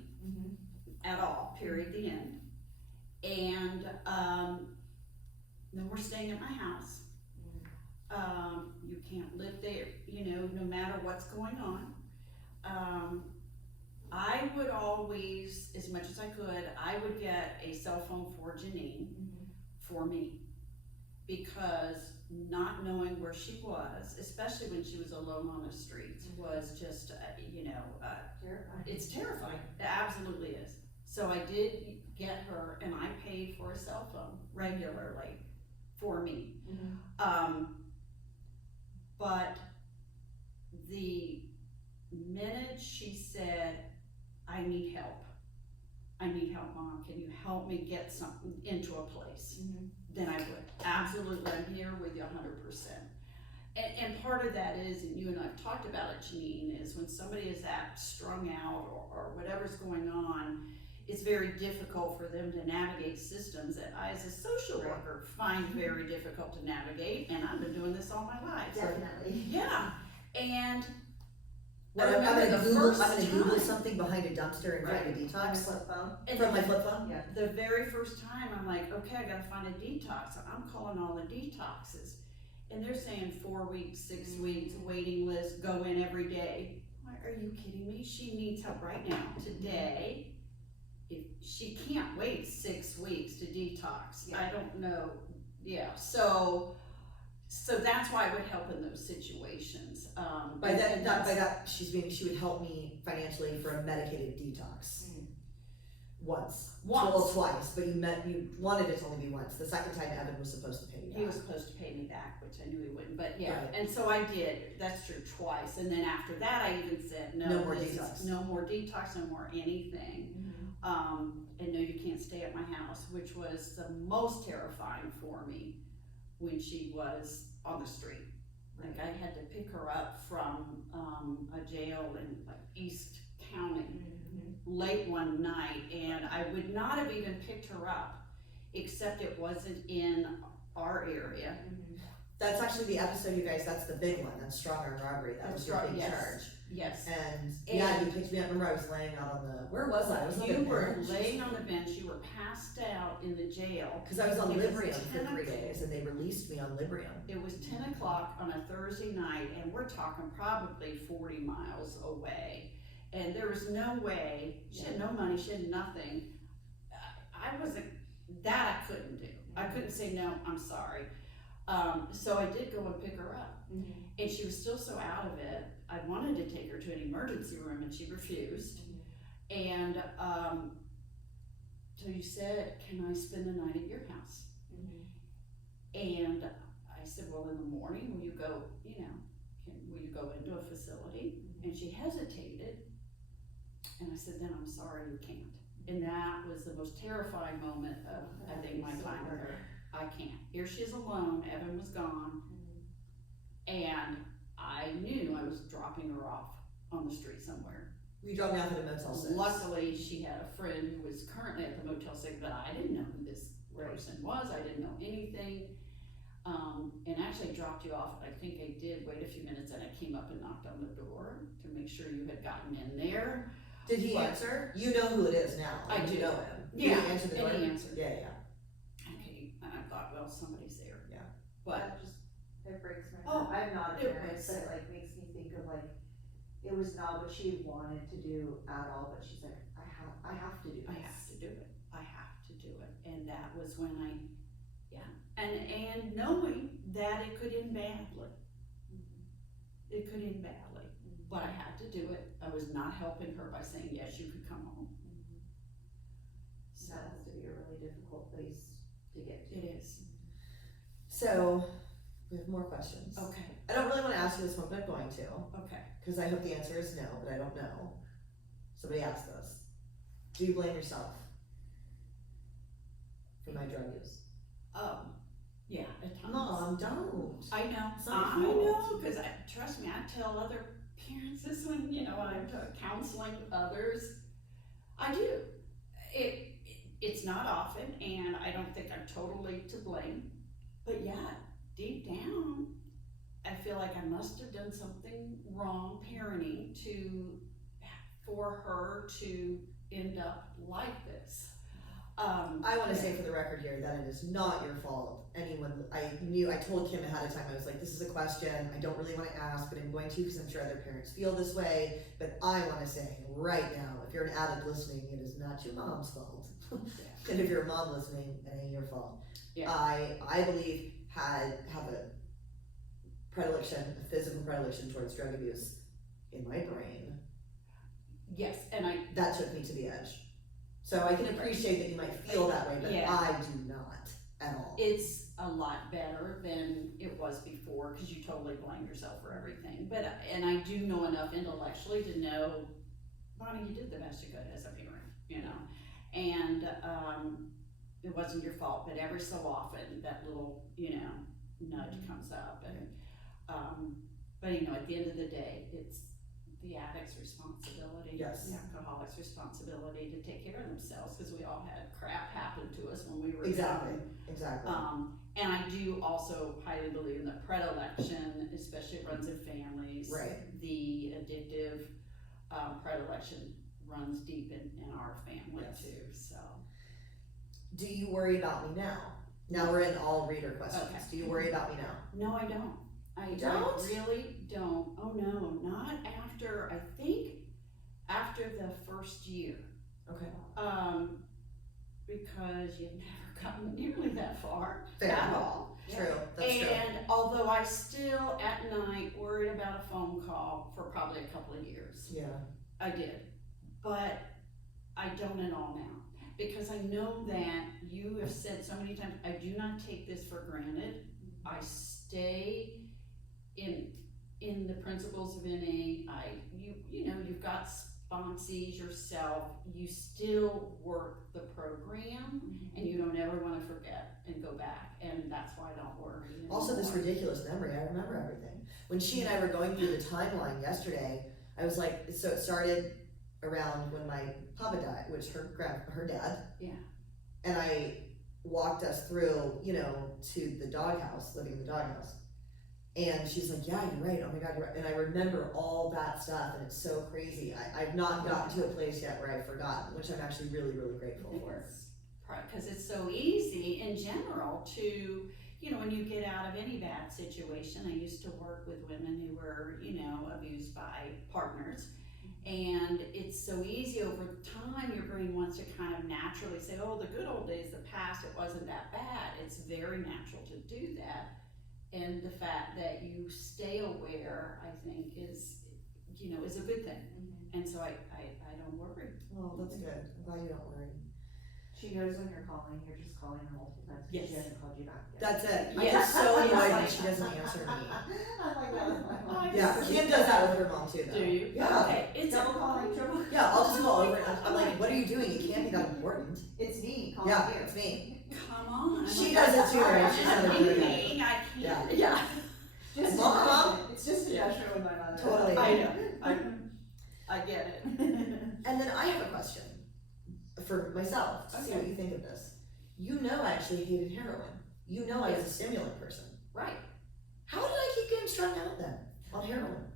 at all, period, the end. And no more staying at my house. You can't live there, no matter what's going on. I would always, as much as I could, I would get a cell phone for Jeannine, for me. Because not knowing where she was, especially when she was alone on the streets, was just, Terrifying. it's terrifying. It absolutely is. So I did get her, and I paid for a cell phone regularly for me. But the minute she said, I need help, Mom, can you help me get something into a place? Then I would. Absolutely, I'm here with you 100%. And part of that is, and you and I have talked about it, Jeannine, is when somebody is that strung out or whatever's going on, it's very difficult for them to navigate systems that I, as a social Right. worker, find very difficult to navigate, and I've been doing this all my life. Definitely. Yeah, and What, I I'm remember gonna the Google, first I'm gonna Google time. something behind a dumpster and find a On your detox flip phone? and from my flip phone. Yeah. the very first time, I'm like, okay, I gotta find a detox. So I'm calling all the detoxes. And they're saying 4 weeks, 6 weeks, waiting list, go in every day. I'm like, are you kidding me? She needs help right now, today. If she can't wait 6 weeks to detox. Yeah. I don't know, yeah, so that's why I would help in those situations. By that, and not by that's- that, she would help me financially for a medicated detox. Once. Once. Well, twice, but you wanted it to only be once. The second time Evan was supposed to pay you back. He was supposed to pay me back, which I knew he wouldn't, but yeah, Right. and so I did, that's true, twice, and then after that, I even said, No no, more this is, detox. no more detox, no more anything. And no, you can't stay at my house, which was the most terrifying for me when she was on the street. Like, I had to pick her up from, a jail in like East County late one night, and I would not have even picked her up, except it wasn't in our area. That's actually the episode, you guys, that's the big one, that's strong arm robbery, that was your big Yes. charge. Yes. And, yeah, you picked me up, remember I was laying out on the, where was I? I was on the You were bench. laying on the bench, you were passed out in the jail. Cause I was on It was Librium for 10 3 days and they released me on Librium. It was 10 o'clock on a Thursday night, and we're talking probably 40 miles away. And there was no way, she had no money, she had nothing. I wasn't, that I couldn't do. I couldn't say, no, I'm sorry. So I did go and pick her up. And she was still so out of it, I wanted to take her to an emergency room and she refused. And, so you said, can I spend the night at your house? And I said, well, in the morning, will you go, will you go into a facility? And she hesitated. And I said, then I'm sorry, you can't. And that was the most terrifying moment of, I think, my time with her. I can't. Here she is alone, Evan was gone, and I knew I was dropping her off on the street somewhere. You dropped me off at a Motel 6. Luckily, she had a friend who was currently at the Motel 6, but I didn't know who this person was, I didn't know anything. And actually I dropped you off, I think I did wait a few minutes, and I came up and knocked on the door to make sure you had gotten in there. Did he What? answer? You know who it is now. I do. You know him. Yeah, Did he answer the door? and he answered. Yeah. Okay, and I thought, well, somebody's there. Yeah. But, It breaks my Oh, heart. I'm not a it parent, was- but it like makes me think of like, it was not what she wanted to do at all, but she's like, I have to do this. I have to do it, I have to do it, and that was when and knowing that it could end badly. It could end badly, but I had to do it. I was not helping her by saying, yes, you could come home. So, That has to be a really difficult place to get to. it is. So, we have more questions. Okay, I don't really want to ask you this one, but I'm going to, okay. because I hope the answer is no, but I don't know. Somebody asked this. Do you blame yourself for my drug use? Yeah, at times. Mom, don't. I know, It's not I your know, fault. because trust me, I tell other parents this when, when I'm counseling others. I do. It's not often, and I don't think I'm totally to blame, but yeah, deep down, I feel like I must have done something wrong parenting for her to end up like this. I want to say for the record here that it is not your fault. I told Kim ahead of time, I was like, this is a question I don't really want to ask, but I'm going to because I'm sure other parents feel this way. But I want to say right now, if you're an addict listening, it is not your mom's fault. And if you're a mom listening, it ain't your fault. Yeah. I believe have a predilection, a physical predilection towards drug abuse in my brain. Yes, and That took me to the edge. So I can appreciate that you might feel that way, but Yeah. I do not at all. it's a lot better than it was before, because you totally blame yourself for everything. And I do know enough intellectually to know, Bonnie, you did the best you could as a parent, and it wasn't your fault, but every so often that little, nudge comes up, and but at the end of the day, the addict's responsibility, Yes. the alcoholic's responsibility to take care of themselves, because we all had crap happen to us when we were Exactly, young. exactly. And I do also highly believe in the predilection, especially it runs in families. Right. The addictive predilection runs deep in our family Yes. too, so. Do you worry about me now? Now we're in all reader questions. Okay. Do you worry about me now? No, I don't. I don't? really don't. Oh no, not after, I think after the first year. Okay. Because you've never gotten nearly that far Fair. at all. True, that's true. And although I still at night worried about a phone call for probably a couple of years. Yeah. I did. But I don't at all now. Because I know that you have said so many times, I do not take this for granted. I stay in the principles of NA. You know, you've got sponsees yourself. You still work the program, and you don't ever want to forget and go back. And that's why I don't worry anymore. Also, this ridiculous memory. I remember everything. When she and I were going through the timeline yesterday, I was like, so it started around when my papa died, which her dad. Yeah. And I walked us through, you know, to the doghouse, living in the doghouse. And she's like, yeah, you're right. Oh my God, you're right. And I remember all that stuff, and it's so crazy. I've not gotten to a place yet where I've forgotten, which I'm actually really, really grateful for. Because it's so easy in general to, you know, when you get out of any bad situation. I used to work with women who were, you know, abused by partners. And it's so easy over time, your brain wants to kind of naturally say, oh, the good old days, the past, it wasn't that bad. It's very natural to do that. And the fact that you stay aware, I think, is, you know, is a good thing. And so I don't worry. Oh, that's good. I'm glad you don't worry. She knows when you're calling, you're just calling her multiple times, Yes. she hasn't called you back yet. That's it. I Yes. get so annoyed when Yes. she doesn't answer me. I'm like that with my mom. Yeah, Kim does that with her mom too, though. Do you? Yeah. Okay, it's Double calling, triple. Yeah, I'll just call over and I'm like, what are you doing? It can't be that important. It's me calling Yeah, you. it's me. Come on. She does it too, right? She's I'm not a good meaning, I Yeah. can't. Yeah. Just Mom? it's just a gesture with my mother. Totally. I get it. And then I have a question for myself to see Okay. what you think of this. You know I actually hated heroin. You know I was a stimulant person. Right. How did I keep getting strung out then on heroin?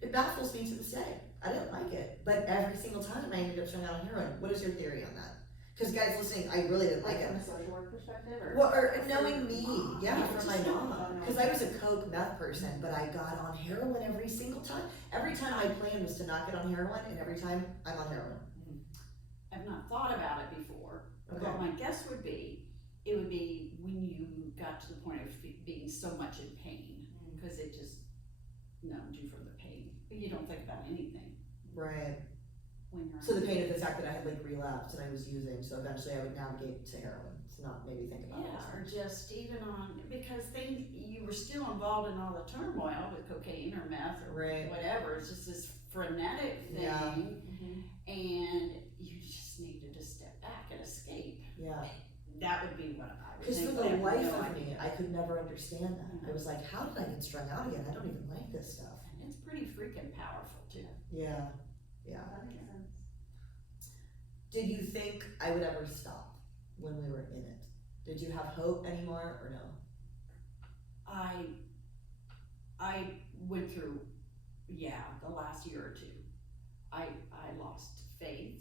It baffles me to this day. I didn't like it, but every single time I ended up strung out on heroin. What is your theory on that? Because guys listening, I really didn't like Like it. from a social work perspective, or? Well, or knowing me, Mom. yeah, Yeah, from just my knowing. mom. Because I was a coke meth person, but I got on heroin every single time. Every time my plan was to not get on heroin, and every time I'm on heroin. I've not thought about it before. Okay. But my guess would be, it would be when you got to the point of being so much in pain, because it just numbed you from the pain. But you don't think about anything Right. when you're. So the pain of the fact that I had like relapsed and I was using, so eventually I would navigate to heroin to not maybe think about it. Yeah, or just even on, because things, you were still involved in all the turmoil with cocaine or meth or Right. whatever. It's just this frenetic thing, Yeah. and you just needed to step back and escape. Yeah. That would be what I would Because think. for but I the have life no of idea. me, I could never understand that. I was like, how did I get strung out again? I don't even like this stuff. And it's pretty freaking powerful too. Yeah. Yeah. That makes sense. Did you think I would ever stop when we were in it? Did you have hope anymore or no? I went through, the last year or two. I lost faith.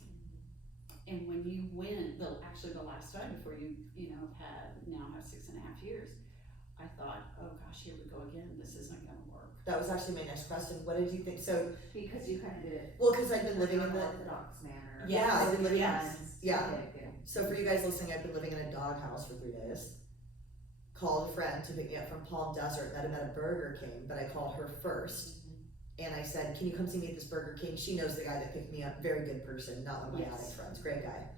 And when you went, actually the last time before you have 6.5 years, I thought, oh gosh, here we go again. This isn't gonna work. That was actually my next question. What did you think? So, Because you kind of did it. well, because I've been living in the, Orthodox manner. Yeah, I've been living- yes. yeah. Okay, good. So for you guys listening, I've been living in a doghouse for 3 days. Called a friend to pick me up from Palm Desert that I met at Burger King, but I called her first. And I said, can you come see me at this Burger King? She knows the guy that picked me up, very good person, not one of my Yes. addict friends, great guy.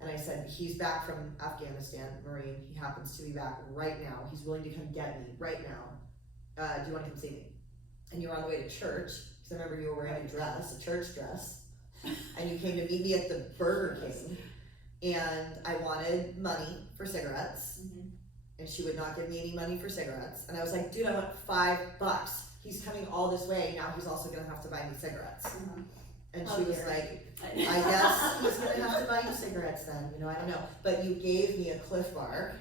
And I said, he's back from Afghanistan, Marine, he happens to be back right now, he's willing to come get me right now. Do you wanna come see me? And you were on the way to church, because I remember you were wearing a dress, a church dress. And you came to meet me at the Burger King, and I wanted money for cigarettes. And she would not give me any money for cigarettes. And I was like, dude, I want $5. he's coming all this way, now he's also gonna have to buy me cigarettes. And Oh, she was dear. like, I guess he's gonna have to buy you cigarettes then, you know, I don't know. But you gave me a Cliff Bar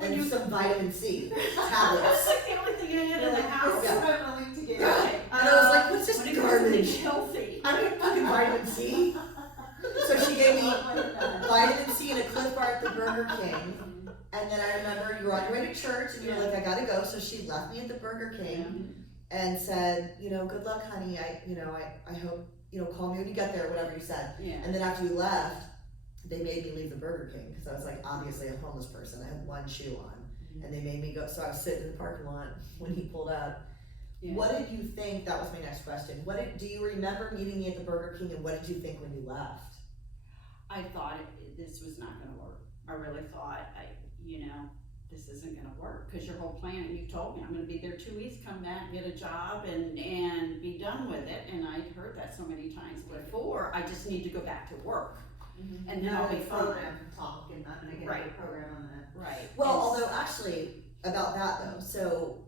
and some vitamin C tablets. That's like the only thing I had in the house. This is what I'm willing to get. Right. And I was like, what's this When it comes to garbage? things healthy. I need fucking vitamin C. So she gave me vitamin C and a Cliff Bar at the Burger King. And then I remember you were on your way to church and you were like, I gotta go. So she left me at the Burger King and said, you know, good luck, honey. I hope, you know, call me when you get there, whatever you said. Yeah. And then after you left, they made me leave the Burger King because I was like, obviously a homeless person. I had one shoe on. And they made me go, so I was sitting in the parking lot when he pulled up. Yeah. What did you think, that was my next question, do you remember meeting me at the Burger King and what did you think when you left? I thought this was not gonna work. I really thought, this isn't gonna work, cause your whole plan, you told me, I'm gonna be there 2 weeks, come back, get a job and be done with it, and I'd heard that so many times before, I just need to go back to work, and then I'll be fine. Program talk, and I'm gonna get a program on that. Right. Well, although actually, about that though, so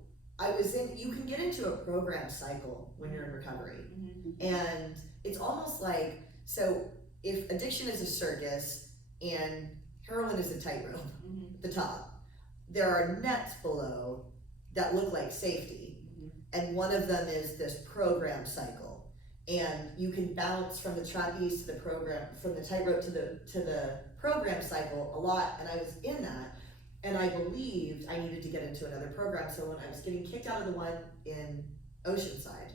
you can get into a program cycle when you're in recovery. And it's almost like, so if addiction is a circus and heroin is a tightrope at the top, there are nets below that look like safety. And one of them is this program cycle. And you can bounce from the trapeze to the program, from the tightrope to the program cycle a lot, and I was in that. And I believed I needed to get into another program, so when I was getting kicked out of the one in Oceanside,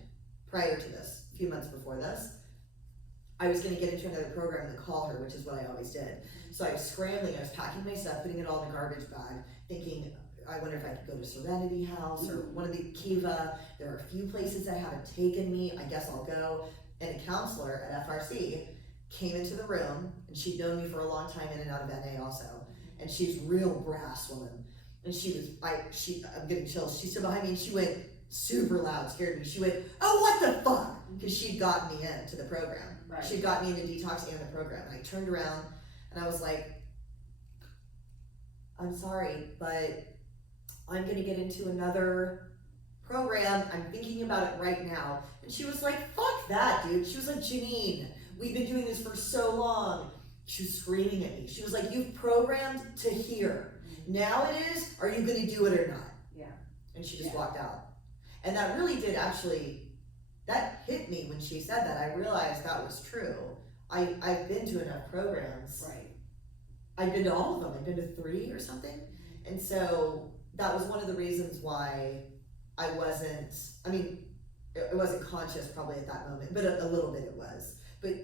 prior to this, a few months before this, I was gonna get into another program and call her, which is what I always did. So I was scrambling, I was packing my stuff, putting it all in the garbage bag, thinking, I wonder if I could go to Serenity House or one of the Kiva. There are a few places that haven't taken me, I guess I'll go. And a counselor at FRC came into the room, and she'd known me for a long time in and out of NA also. And she's a real brass woman. And I'm getting chills. She stood behind me and she went super loud, scared me. She went, oh, what the fuck? Because she'd gotten me into the program. Right. She'd gotten me into Detox and the program. And I turned around and I was like, I'm sorry, but I'm gonna get into another program. I'm thinking about it right now. And she was like, fuck that, dude. She was like, Jeannine, we've been doing this for so long. She was screaming at me. She was like, you've programmed to here. Now it is, are you gonna do it or not? Yeah. And she just walked out. And that really did that hit me when she said that. I realized that was true. I've been to enough programs. Right. I've been to all of them. I've been to 3 or something. And so that was one of the reasons why I wasn't conscious probably at that moment, but a little bit it was. But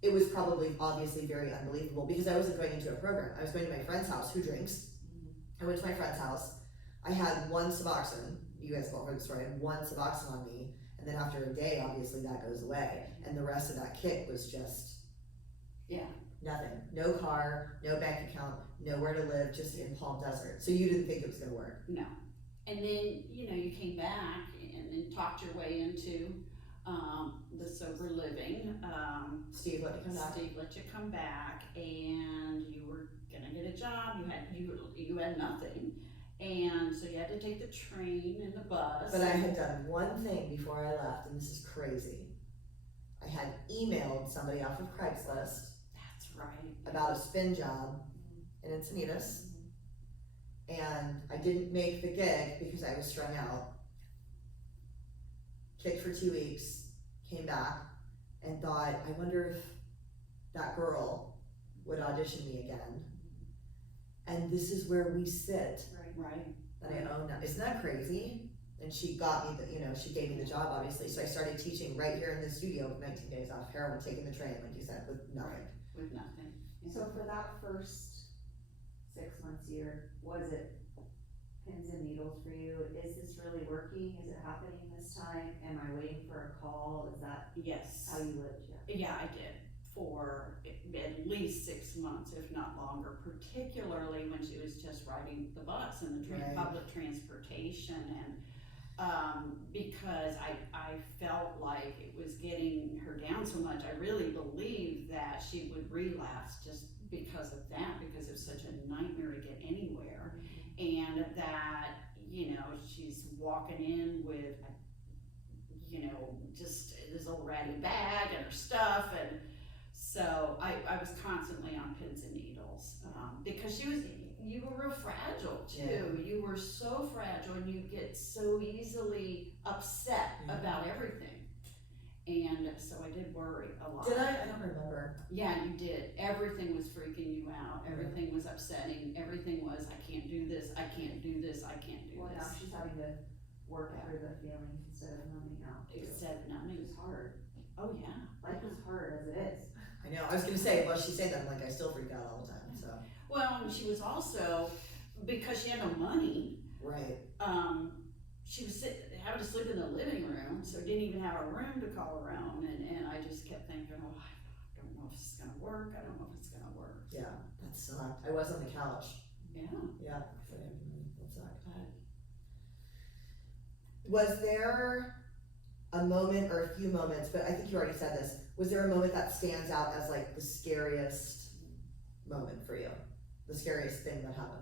it was probably obviously very unbelievable because I wasn't going into a program. I was going to my friend's house who drinks. I went to my friend's house. I had one suboxone. You guys all heard the story. I had one suboxone on me. And then after a day, obviously that goes away. And the rest of that kick was just nothing. No car, no bank account, nowhere to live, just in Palm Desert. So you didn't think it was gonna work? No. And then, you came back and then talked your way into the sober living. Steve let me come back. Steve let you come back, and you were gonna get a job. You had nothing, and so you had to take the train and the bus. But I had done one thing before I left, and this is crazy. I had emailed somebody off of Craigslist That's right. about a spin job in Encinitas, and I didn't make the gig because I was strung out. Kicked for 2 weeks, came back, and thought, I wonder if that girl would audition me again. And this is where we sit. Right. And I own that. Isn't that crazy? And she got me she gave me the job, obviously. So I started teaching right here in the studio for 19 days off heroin, taking the train, like you said, with nothing. With nothing. Yeah. So for that first 6 months, year, was it pins and needles for you? Is this really working? Is it happening this time? Am I waiting for a call? Is that Yes. how you lived? Yeah, I did for at least 6 months, if not longer, particularly when she was just riding the bus and the Right. public transportation, and because I felt like it was getting her down so much. I really believed that she would relapse just because of that, because it was such a nightmare to get anywhere, and that she's walking in with a stuff, and so I was constantly on pins and needles, because you were real fragile too. Yeah. You were so fragile, and you get so easily upset about everything. And so I did worry a lot. Did I? I don't remember. Yeah, you did. Everything was freaking you out. Everything was upsetting. Everything was, I can't do this, I can't do this, I can't do Well, now this. she's having to work through the feelings instead of numbing out too. Except numbing. Which is hard. Oh yeah. Life is hard as it is. I know. I was gonna say, well, she said that. I'm like, I still freak out all the time. So. Well, and she was also, because she had no money, Right. she was having to sleep in the living room, so didn't even have a room to call her own, and I just kept thinking, oh, I don't know if this is gonna work, I don't know if it's gonna work. Yeah, that sucked. I was on the couch. Yeah. Yeah. So that sucked. Was there a moment or a few moments, but I think you already said this, was there a moment that stands out as like the scariest moment for you? The scariest thing that happened?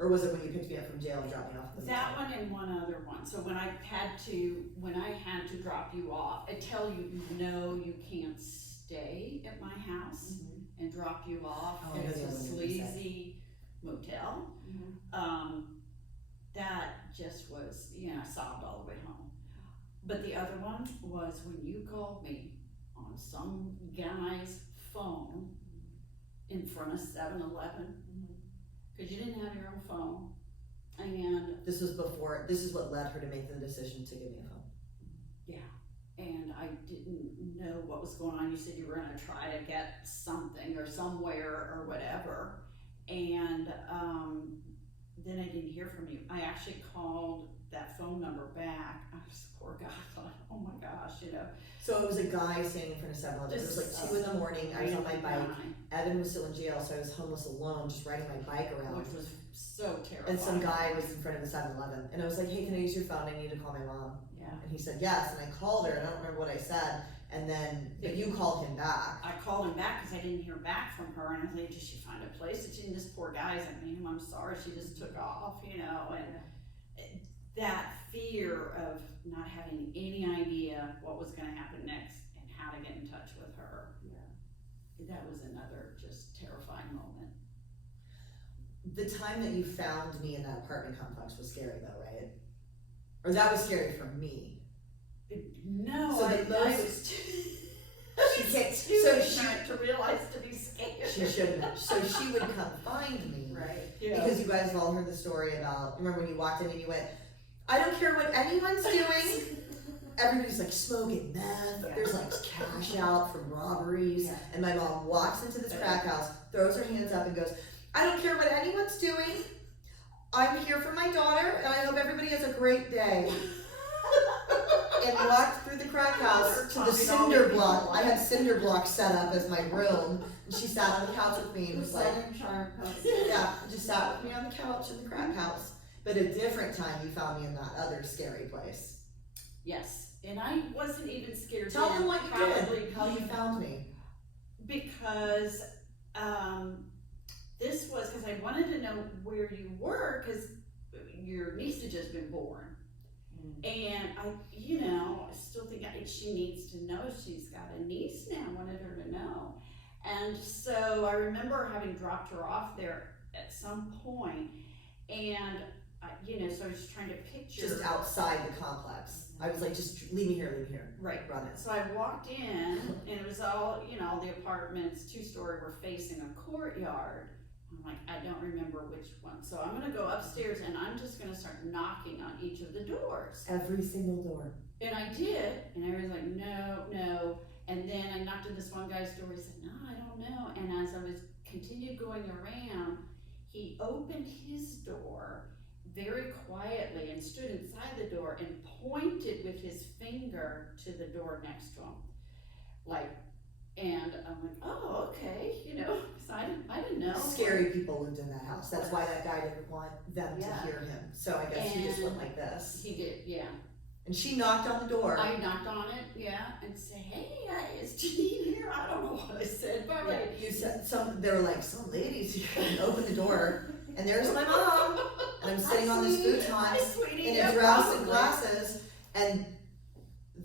Or was it when you picked me up from jail and dropped me off at the That motel? one and one other one. So when I had to drop you off, I tell you, no, you can't stay at my house and drop you off. Oh, It's yeah, a what did you sleazy motel. That just was, I sobbed all the way home. But the other one was when you called me on some guy's phone in front of 7-Eleven. Because you didn't have your own phone, and This is what led her to make the decision to give me a phone. and I didn't know what was going on. You said you were gonna try to get something or somewhere or whatever, and then I didn't hear from you. I actually called that phone number back. I was poor guy. I thought, oh my gosh, So it was a guy standing in front of 7-Eleven. It was like 2 in the morning. I was on my bike. Evan was still in jail, so I was homeless alone, just riding my bike around. Which was so terrifying. And some guy was in front of the 7-Eleven, and I was like, hey, can I use your phone? I need to call my mom. Yeah. And he said yes, and I called her, and I don't remember what I said, and then, but you called him back. I called him back because I didn't hear back from her, and I was like, did she find a place? And this poor guy's like, ma'am, I'm sorry, she just took off, and that fear of not having any idea what was gonna happen next and how to get in touch with her. That was another just terrifying moment. The time that you found me in that apartment complex was scary though, right? Or that was scary for me. No, So I the most- was too, She can't, too so ignorant to realize to be scared. she shouldn't have. So she would come find me. Right. Because you guys have all heard the story about, remember when you walked in and you went, I don't care what anyone's doing. Everybody's like smoking meth. Yeah. There's like cash out from robberies. Yeah. And my mom walks into this crack house, throws her hands up and goes, I don't care what anyone's doing. I'm here for my daughter and I hope everybody has a great day. And walked through the crack house to the cinder block. I had cinder blocks set up as my room. And she sat on the couch with me and was like, Southern charm comes. yeah, just sat with me on the couch in the crack house. But a different time you found me in that other scary place. Yes, and I wasn't even scared. Tell then, them what you probably did, how you found me. because this was because I wanted to know where you were because your niece had just been born. And I still think she needs to know she's got a niece now. I wanted her to know. And so I remember having dropped her off there at some point, and so I was trying to picture. Just outside the complex. I was like, just leave me here. Right. Run it. So I walked in, and it was all, the apartments, 2-story, were facing a courtyard. I'm like, I don't remember which one. So I'm gonna go upstairs, and I'm just gonna start knocking on each of the doors. Every single door. And I did, and everyone's like, no. And then I knocked on this one guy's door. He said, no, I don't know. And as I was continued going around, he opened his door very quietly and stood inside the door and pointed with his finger to the door next to him. And I'm like, oh, okay, because I didn't know. Scary people lived in that house. That's why that guy didn't want them Yeah. to hear him. So I guess he just went And like this. He did, yeah. And she knocked on the door. I knocked on it, yeah, and said, hey, is Jeannine here? I don't know what I said, but Yeah, you said they were like, some ladies here, and open the door, and there's my mom, and I'm sitting on this Hi, futon sweetie, in yeah, a dress and probably. glasses, and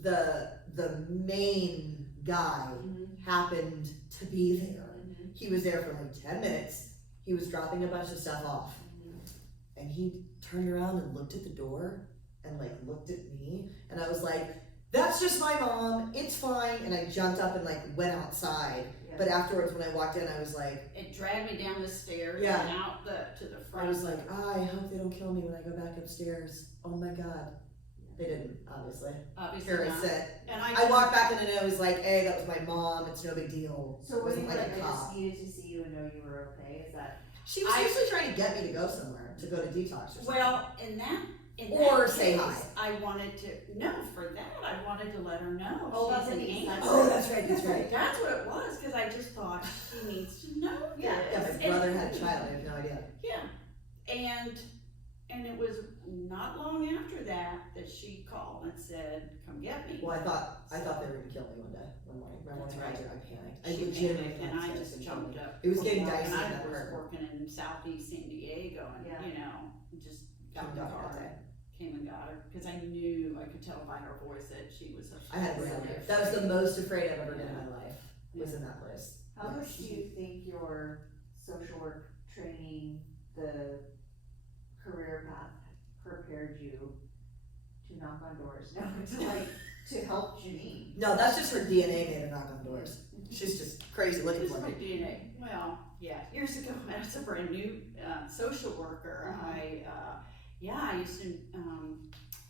the the main guy happened to be there. He was there for like 10 minutes. He was dropping a bunch of stuff off. And he turned around and looked at the door and like looked at me. And I was like, that's just my mom, it's fine. And I jumped up and like went outside. Yeah. But afterwards when I walked in, I was like, It dragged me down the stairs Yeah. and out to the front. I was like, I hope they don't kill me when I go back upstairs. Oh my God. They didn't, obviously. Obviously Harry not. said, And I walked back in and it was like, hey, that was my mom, it's no big deal. So It were you wasn't like, like a I cop. just needed to see you and know you were okay, is that? She was usually trying to get me to go somewhere, to go to Detox or something. Well, in that Or case, say hi. I wanted to, no, for that, I wanted to let her know Oh, she's an that's angel. nice. Oh, that's right, that's right. That's what it was, because I just thought she needs to know Yeah. Yeah, this. my brother had a child, I have no idea. Yeah, and it was not long after that she called and said, "Come get me." Well, I thought they were gonna kill me one day, one morning. My That's morning right. I panicked. I She legitimately panicked, and thought I she was just gonna kill jumped me. up. It was getting And dicey in I that was apartment. working in Southeast San Diego, and Yeah. you know, just got Came in the down car, that day. came and got her, because I knew, I could tell by her voice that she was. I had to run there. That was the most afraid I've ever been in my life, was in that place. How Yeah. much do you think your social work training, the career path prepared you to knock on doors? No, to like, to help Jeannine? No, that's just her DNA made her knock on doors. She's just crazy looking This for is my me. DNA. Well, yeah, years ago, as a brand new social worker, I used to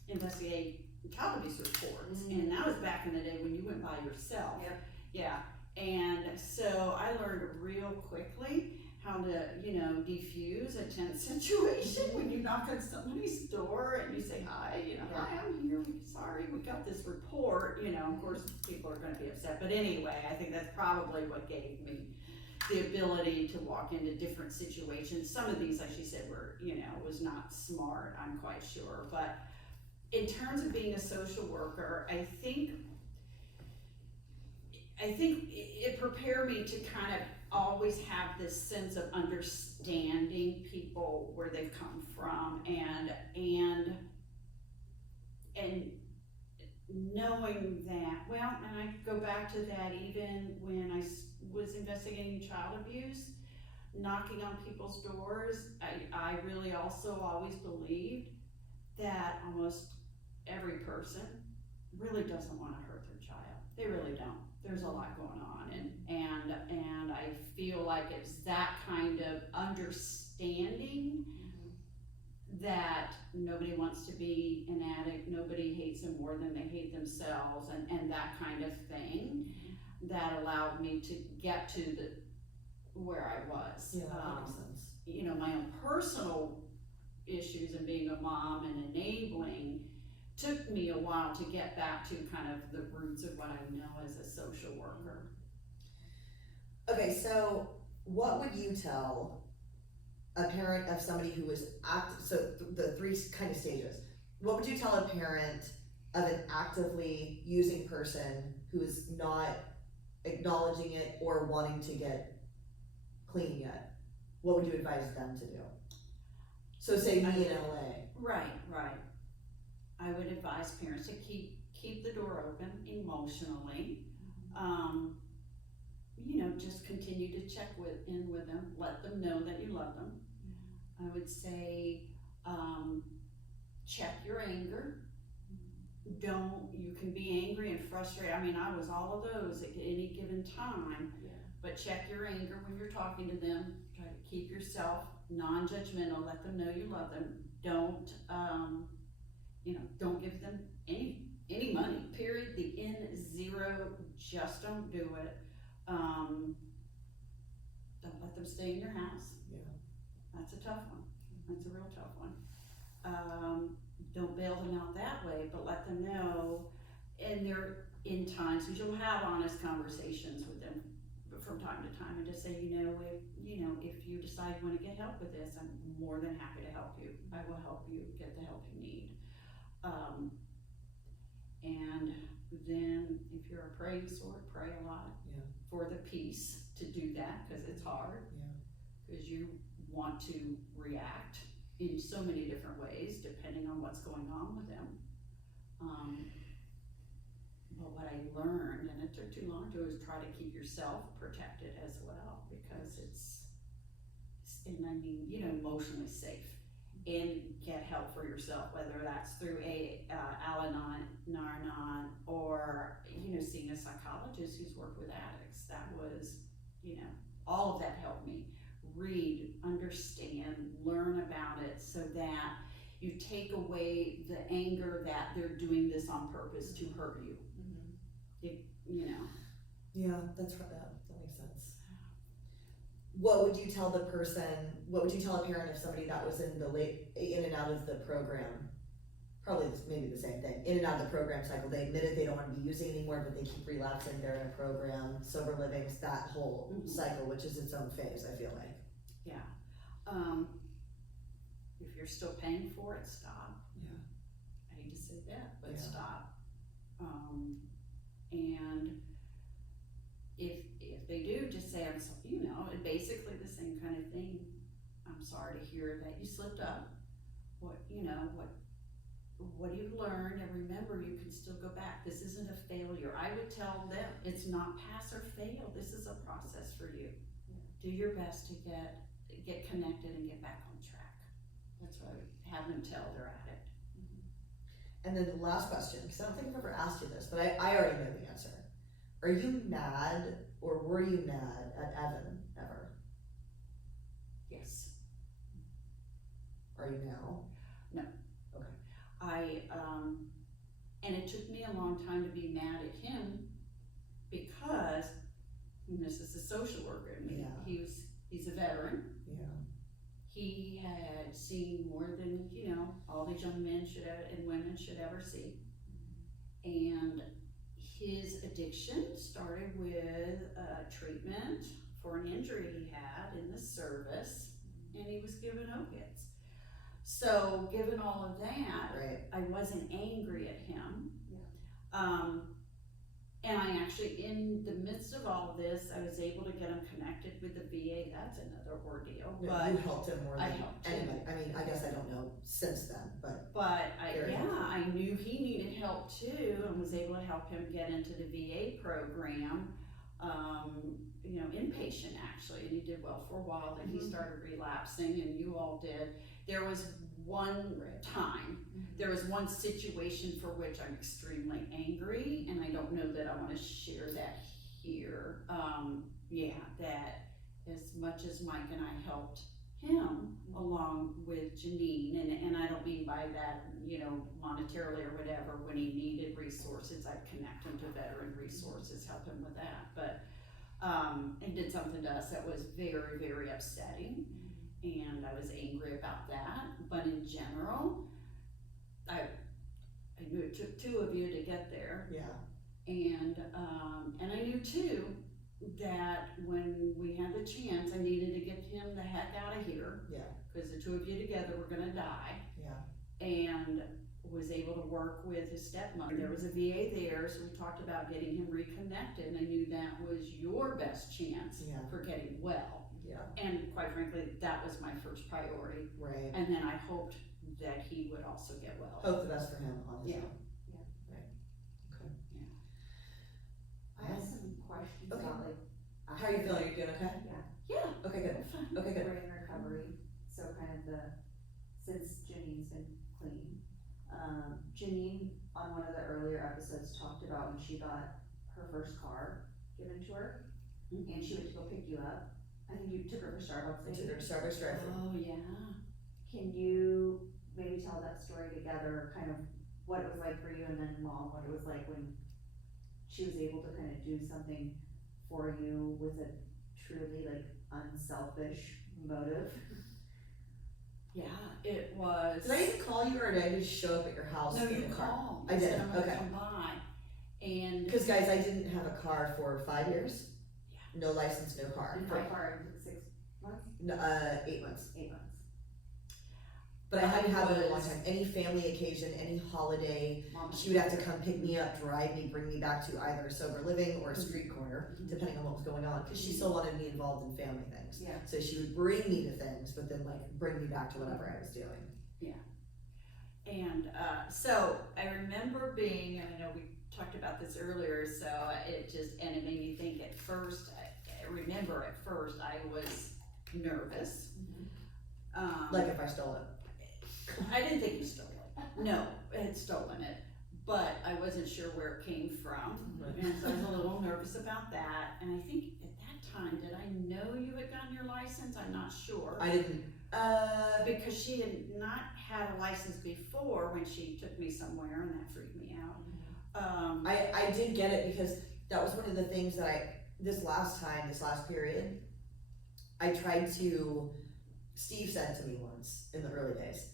investigate child abuse reports, and that was back in the day when you went by yourself. Yep. Yeah, and so I learned real quickly how to, defuse a tense situation when you knock on somebody's door and you say, hi, hi, I'm here, sorry, we got this report, of course, people are gonna be upset, but anyway, I think that's probably what gave me the ability to walk into different situations. Some of these, like she said, were, was not smart, I'm quite sure, but in terms of being a social worker, I think it prepared me to kind of always have this sense of understanding people, where they've come from, and knowing that, well, and I go back to that even when I was investigating child abuse, knocking on people's doors, I really also always believed that almost every person really doesn't want to hurt their child. They really don't. There's a lot going on, and I feel like it's that kind of understanding that nobody wants to be an addict, nobody hates them more than they hate themselves, and that kind of thing, that allowed me to get to where I was. Yeah, that makes sense. My own personal issues and being a mom and enabling took me a while to get back to kind of the roots of what I know as a social worker. Okay, so what would you tell a parent of somebody who was the three kind of stages. What would you tell a parent of an actively using person who is not acknowledging it or wanting to get clean yet? What would you advise them to do? So say me in LA. Right. I would advise parents to keep the door open emotionally. Just continue to check in with them. Let them know that you love them. I would say, check your anger. You can be angry and frustrated. I mean, I was all of those at any given time, but check your anger when you're talking to them. Try to keep yourself non-judgmental. Let them know you love them. Don't give them any money, period. The zero, just don't do it. Don't let them stay in your house. That's a tough one. That's a real tough one. Don't bail them out that way, but let them know, and they're in times, because you'll have honest conversations with them from time to time, and just say, if you decide you want to get help with this, I'm more than happy to help you. I will help you get the help you need. And then if you're a praying sort, pray a lot for the peace to do that, because it's hard. Because you want to react in so many different ways depending on what's going on with them. but what I learned, and it took too long to, is try to keep yourself protected as well, because and I mean, you know, emotionally safe, and get help for yourself, whether that's through Al-Anon, or, you know, seeing a psychologist who's worked with addicts. That was, you know, all of that helped me read, understand, learn about it, so that you take away the anger that they're doing this on purpose to hurt you. You know. Yeah, that's right. That makes sense. What would you tell the person? What would you tell a parent of somebody that was in and out of the program? Probably maybe the same thing. In and out of the program cycle. They admitted they don't want to be using anymore, but they keep relapsing. They're in a program, sober living, that whole cycle, which is its own phase, I feel like. Yeah. If you're still paying for it, stop. Yeah. I hate to say that, but Yeah. stop. And if they do, just say, I'm so, you know, and basically the same kind of thing. I'm sorry to hear that you slipped up. What you've learned, and remember, you can still go back. This isn't a failure. I would tell them, it's not pass or fail. This is a process for you. Do your best to get connected and get back on track. That's what I would have them tell their addict. And then the last question, because I don't think I've ever asked you this, but I already know the answer. Are you mad, or were you mad at Evan ever? Yes. Are you now? No. Okay. And it took me a long time to be mad at him, because, and this is a social worker in me, Yeah. he's a veteran. Yeah. He had seen more than, you know, all these young men and women should ever see. And his addiction started with treatment for an injury he had in the service, and he was given opiates. So given all of that, Right. I wasn't angry at him. Yeah. And I actually, in the midst of all of this, I was able to get him connected with the VA. That's another ordeal. No, But you helped him more I than helped him. anybody. I mean, I guess I don't know since then, but Very helpful. I knew he needed help too, and was able to help him get into the VA program, you know, inpatient actually, and he did well for a while. Then he started relapsing, and you all did. There was one time, there was one situation for which I'm extremely angry, and I don't know that I want to share that here. That as much as Mike and I helped him along with Jeannine, and I don't mean by that, you know, monetarily or whatever, when he needed resources, I'd connect him to veteran resources, help him with that, but and did something to us that was very, very upsetting, and I was angry about that. But in general, I knew it took two of you to get there, yeah. and I knew too that when we had the chance, I needed to get him the heck out of here. Yeah. Because the two of you together were gonna die. Yeah. And was able to work with his stepmother. There was a VA there, so we talked about getting him reconnected, and I knew that was your best chance Yeah. for getting well. Yeah. And quite frankly, that was my first priority. Right. And then I hoped that he would also get well. Hope the best for him on his Yeah. own. Right. Okay. I have some questions Okay. about How are you feeling? Are you doing okay? Yeah. Okay, good. Fine. Okay, good. we're in recovery, so kind of since Jeannine's been clean. Jeannine, on one of the earlier episodes, talked about when she got her first car given to her, and she went to go pick you up. I think you took her for Starbucks. I took her to Starbucks drive-thru. Oh, yeah. Can you maybe tell that story together, kind of what it was like for you, and then Mom, what it was like when she was able to kind of do something for you with a truly like unselfish motive? Yeah, it was. Did I even call you, or did I just show up at your house? No, in you a car? called. I You did, said, I'm gonna okay. come by. And Because guys, I didn't have a car for 5 years. No license, no car. And how far into 6 months? No, 8 months. 8 months. But I hadn't had it in a long was- time. Any family occasion, any holiday, Mom, she would have to come pick me up, drive me, bring me back to either a sober living or a street corner, depending on what was going on, because she still wanted me involved in family things. Yeah. So she would bring me to things, but then like bring me back to whatever I was doing. And so I remember being, and I know we talked about this earlier, so it made me think at first, I remember at first I was nervous. Like if I stole it. I didn't think you stole it. No, I had stolen it, but I wasn't sure where it came from. And so I was a little nervous about that. And I think at that time, did I know you had gotten your license? I'm not sure. I didn't, Because she had not had a license before when she took me somewhere, and that freaked me out. I did get it because that was one of the things that this last period, I tried to, Steve said to me once in the early days,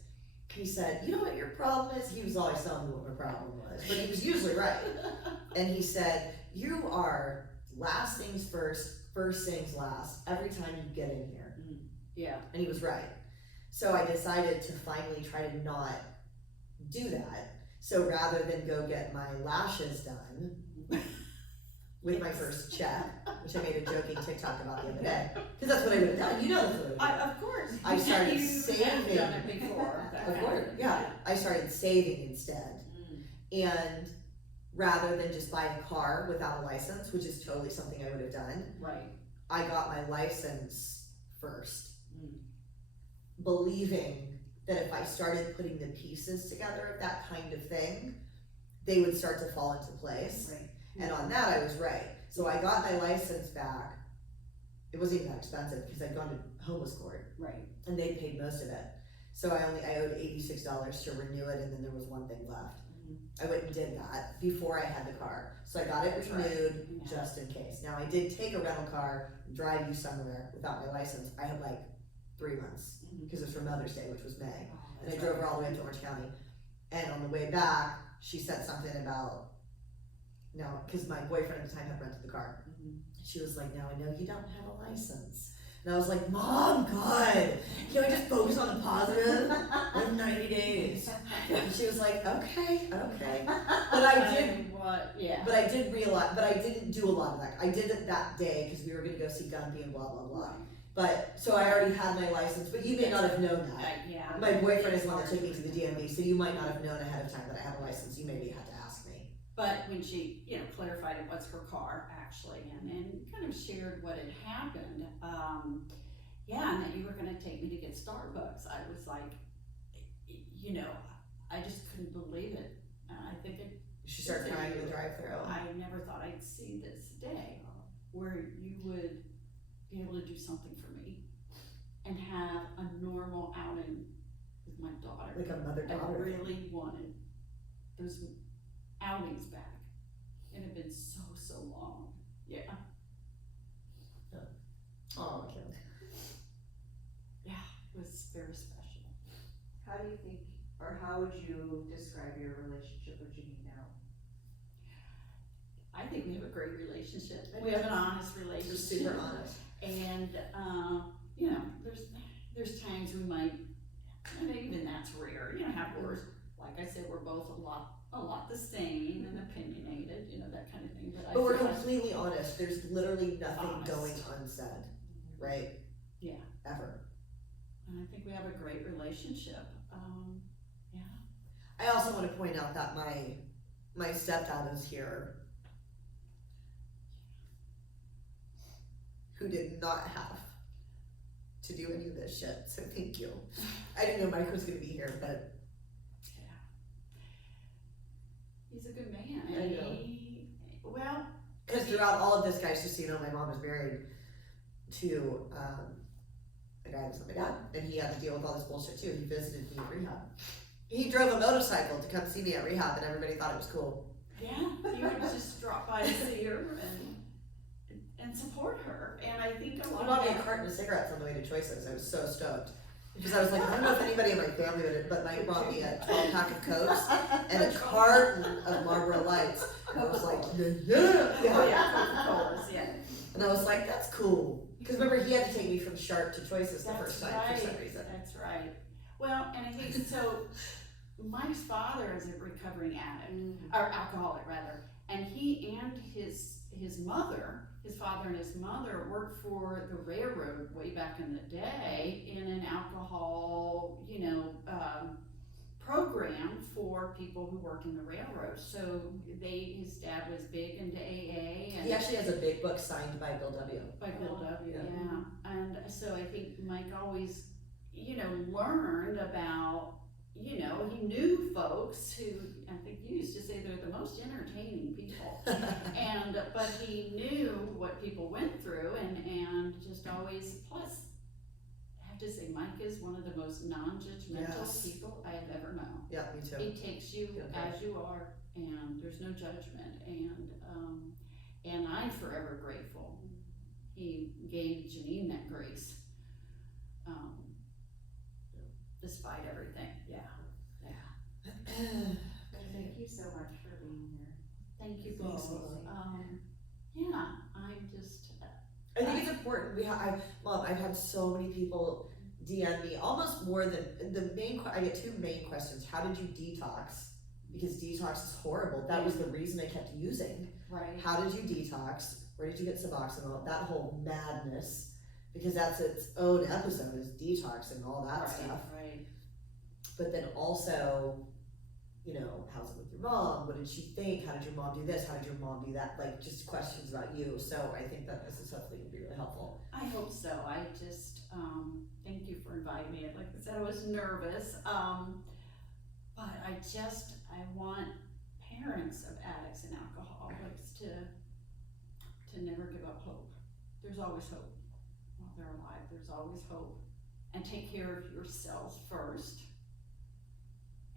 he said, you know what your problem is? He was always telling me what my problem was, but he was usually right. And he said, you are last things first, first things last, every time you get in here. Yeah. And he was right. So I decided to finally try to not do that. So rather than go get my lashes done with my first check, which I made a joking TikTok about the other day, because that's what I would have done. You know that's what I would have done. Of course. I started You saving. have done it before. Of course, yeah. I started saving instead. And rather than just buy a car without a license, which is totally something I would have done, Right. I got my license first, believing that if I started putting the pieces together of that kind of thing, they would start to fall into place. Right. And on that, I was right. So I got my license back. It wasn't even that expensive because I'd gone to homeless court Right. and they paid most of it. So I owed $86 to renew it, and then there was one thing left. I went and did that before I had the car. So I got it renewed just in case. Now I did take a rental car and drive you somewhere without my license. I had like 3 months because it was for Mother's Day, which was May. And I drove her all the way up to Orange County. And on the way back, she said something about, now, because my boyfriend at the time had rented the car. She was like, now I know you don't have a license. And I was like, Mom, God, can I just focus on the positive? I have 90 days. And she was like, okay. But I did realize, but I didn't do a lot of that. I did it that day because we were gonna go see Gumby and blah, blah, blah. But, so I already had my license, but you may not have known that. Yeah. My boyfriend is the one that took me to the DMV, so you might not have known ahead of time that I had a license. You maybe had to ask me. But when she, clarified it was her car actually, and kind of shared what had happened, and that you were gonna take me to get Starbucks, I was like, I just couldn't believe it. I think it. She started crying in the drive-thru. I never thought I'd see this day where you would be able to do something for me and have a normal outing with my daughter. Like a mother-daughter. I really wanted those outings back. It had been so long. Yeah. Oh, Kim. Yeah, it was very special. How do you think, or how would you describe your relationship with Jeannine now? I think we have a great relationship. We have an honest relationship. Just super honest. And, there's times we might, and even that's rare, have words. Like I said, we're both a lot the same and opinionated, that kind of thing. But we're completely honest. There's literally nothing going unsaid, right? Yeah. Ever. And I think we have a great relationship. I also want to point out that my stepdad is here, who did not have to do any of this shit. So thank you. I didn't know Mike was going to be here, but yeah, he's a good man. I And know. Because throughout all of this, guys, just so you know, my mom was married to a guy that's not my dad, and he had to deal with all this bullshit too. He visited me at rehab. He drove a motorcycle to come see me at rehab, and everybody thought it was cool. yeah, you would just drop by to see her and support her. And I think a lot He bought me a of carton of cigarettes on the way to Choices. I was so stoked. Because I was like, I don't know if anybody in my family would, but Mike brought me a 12-pack of Cokes and a carton of Marlboro Lights. And I was like, Coca-Colas, yeah. And I was like, that's cool. Because remember, he had to take me from Sharp to Choices the That's first time right. for some reason. That's right. Well, and I think so. Mike's father is a recovering addict, or alcoholic rather, and he and his mother, his father and his mother worked for the railroad way back in the day in an alcohol, program for people who work in the railroad. So his dad was big into AA, and He actually has a big book signed by Bill W. by Bill W. Yeah. Yeah. And so I think Mike always, learned about, he knew folks who, I think you used to say they're the most entertaining people. But he knew what people went through and just always, plus, I have to say, Mike is one of the most non-judgmental Yes. people I have ever known. Yeah, me too. He takes you Okay. as you are, and there's no judgment, and I'm forever grateful. He gave Jeannine that grace, despite everything. Yeah. Thank you so much for being here. Thank you Thanks, both. Molly. Yeah, I'm just, I think it's important. I've had so many people DM me, almost more than I get two main questions. How did you detox? Because detox is horrible. That was the reason I kept using. right. How did you detox? Where did you get suboxone? That whole madness, because that's its own episode, is detox and all that stuff. Right. But then also, how's it with your mom? What did she think? How did your mom do this? How did your mom do that? Like, just questions about you. So I think that this is hopefully gonna be really helpful. I hope so. I just, thank you for inviting me. Like I said, I was nervous. But I want parents of addicts and alcoholics to never give up hope. There's always hope while they're alive. There's always hope. And take care of yourselves first.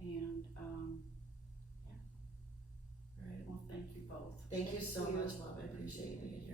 And, Right. well, thank you both. Thank you so Thank you. much, Mom. I appreciate you being here.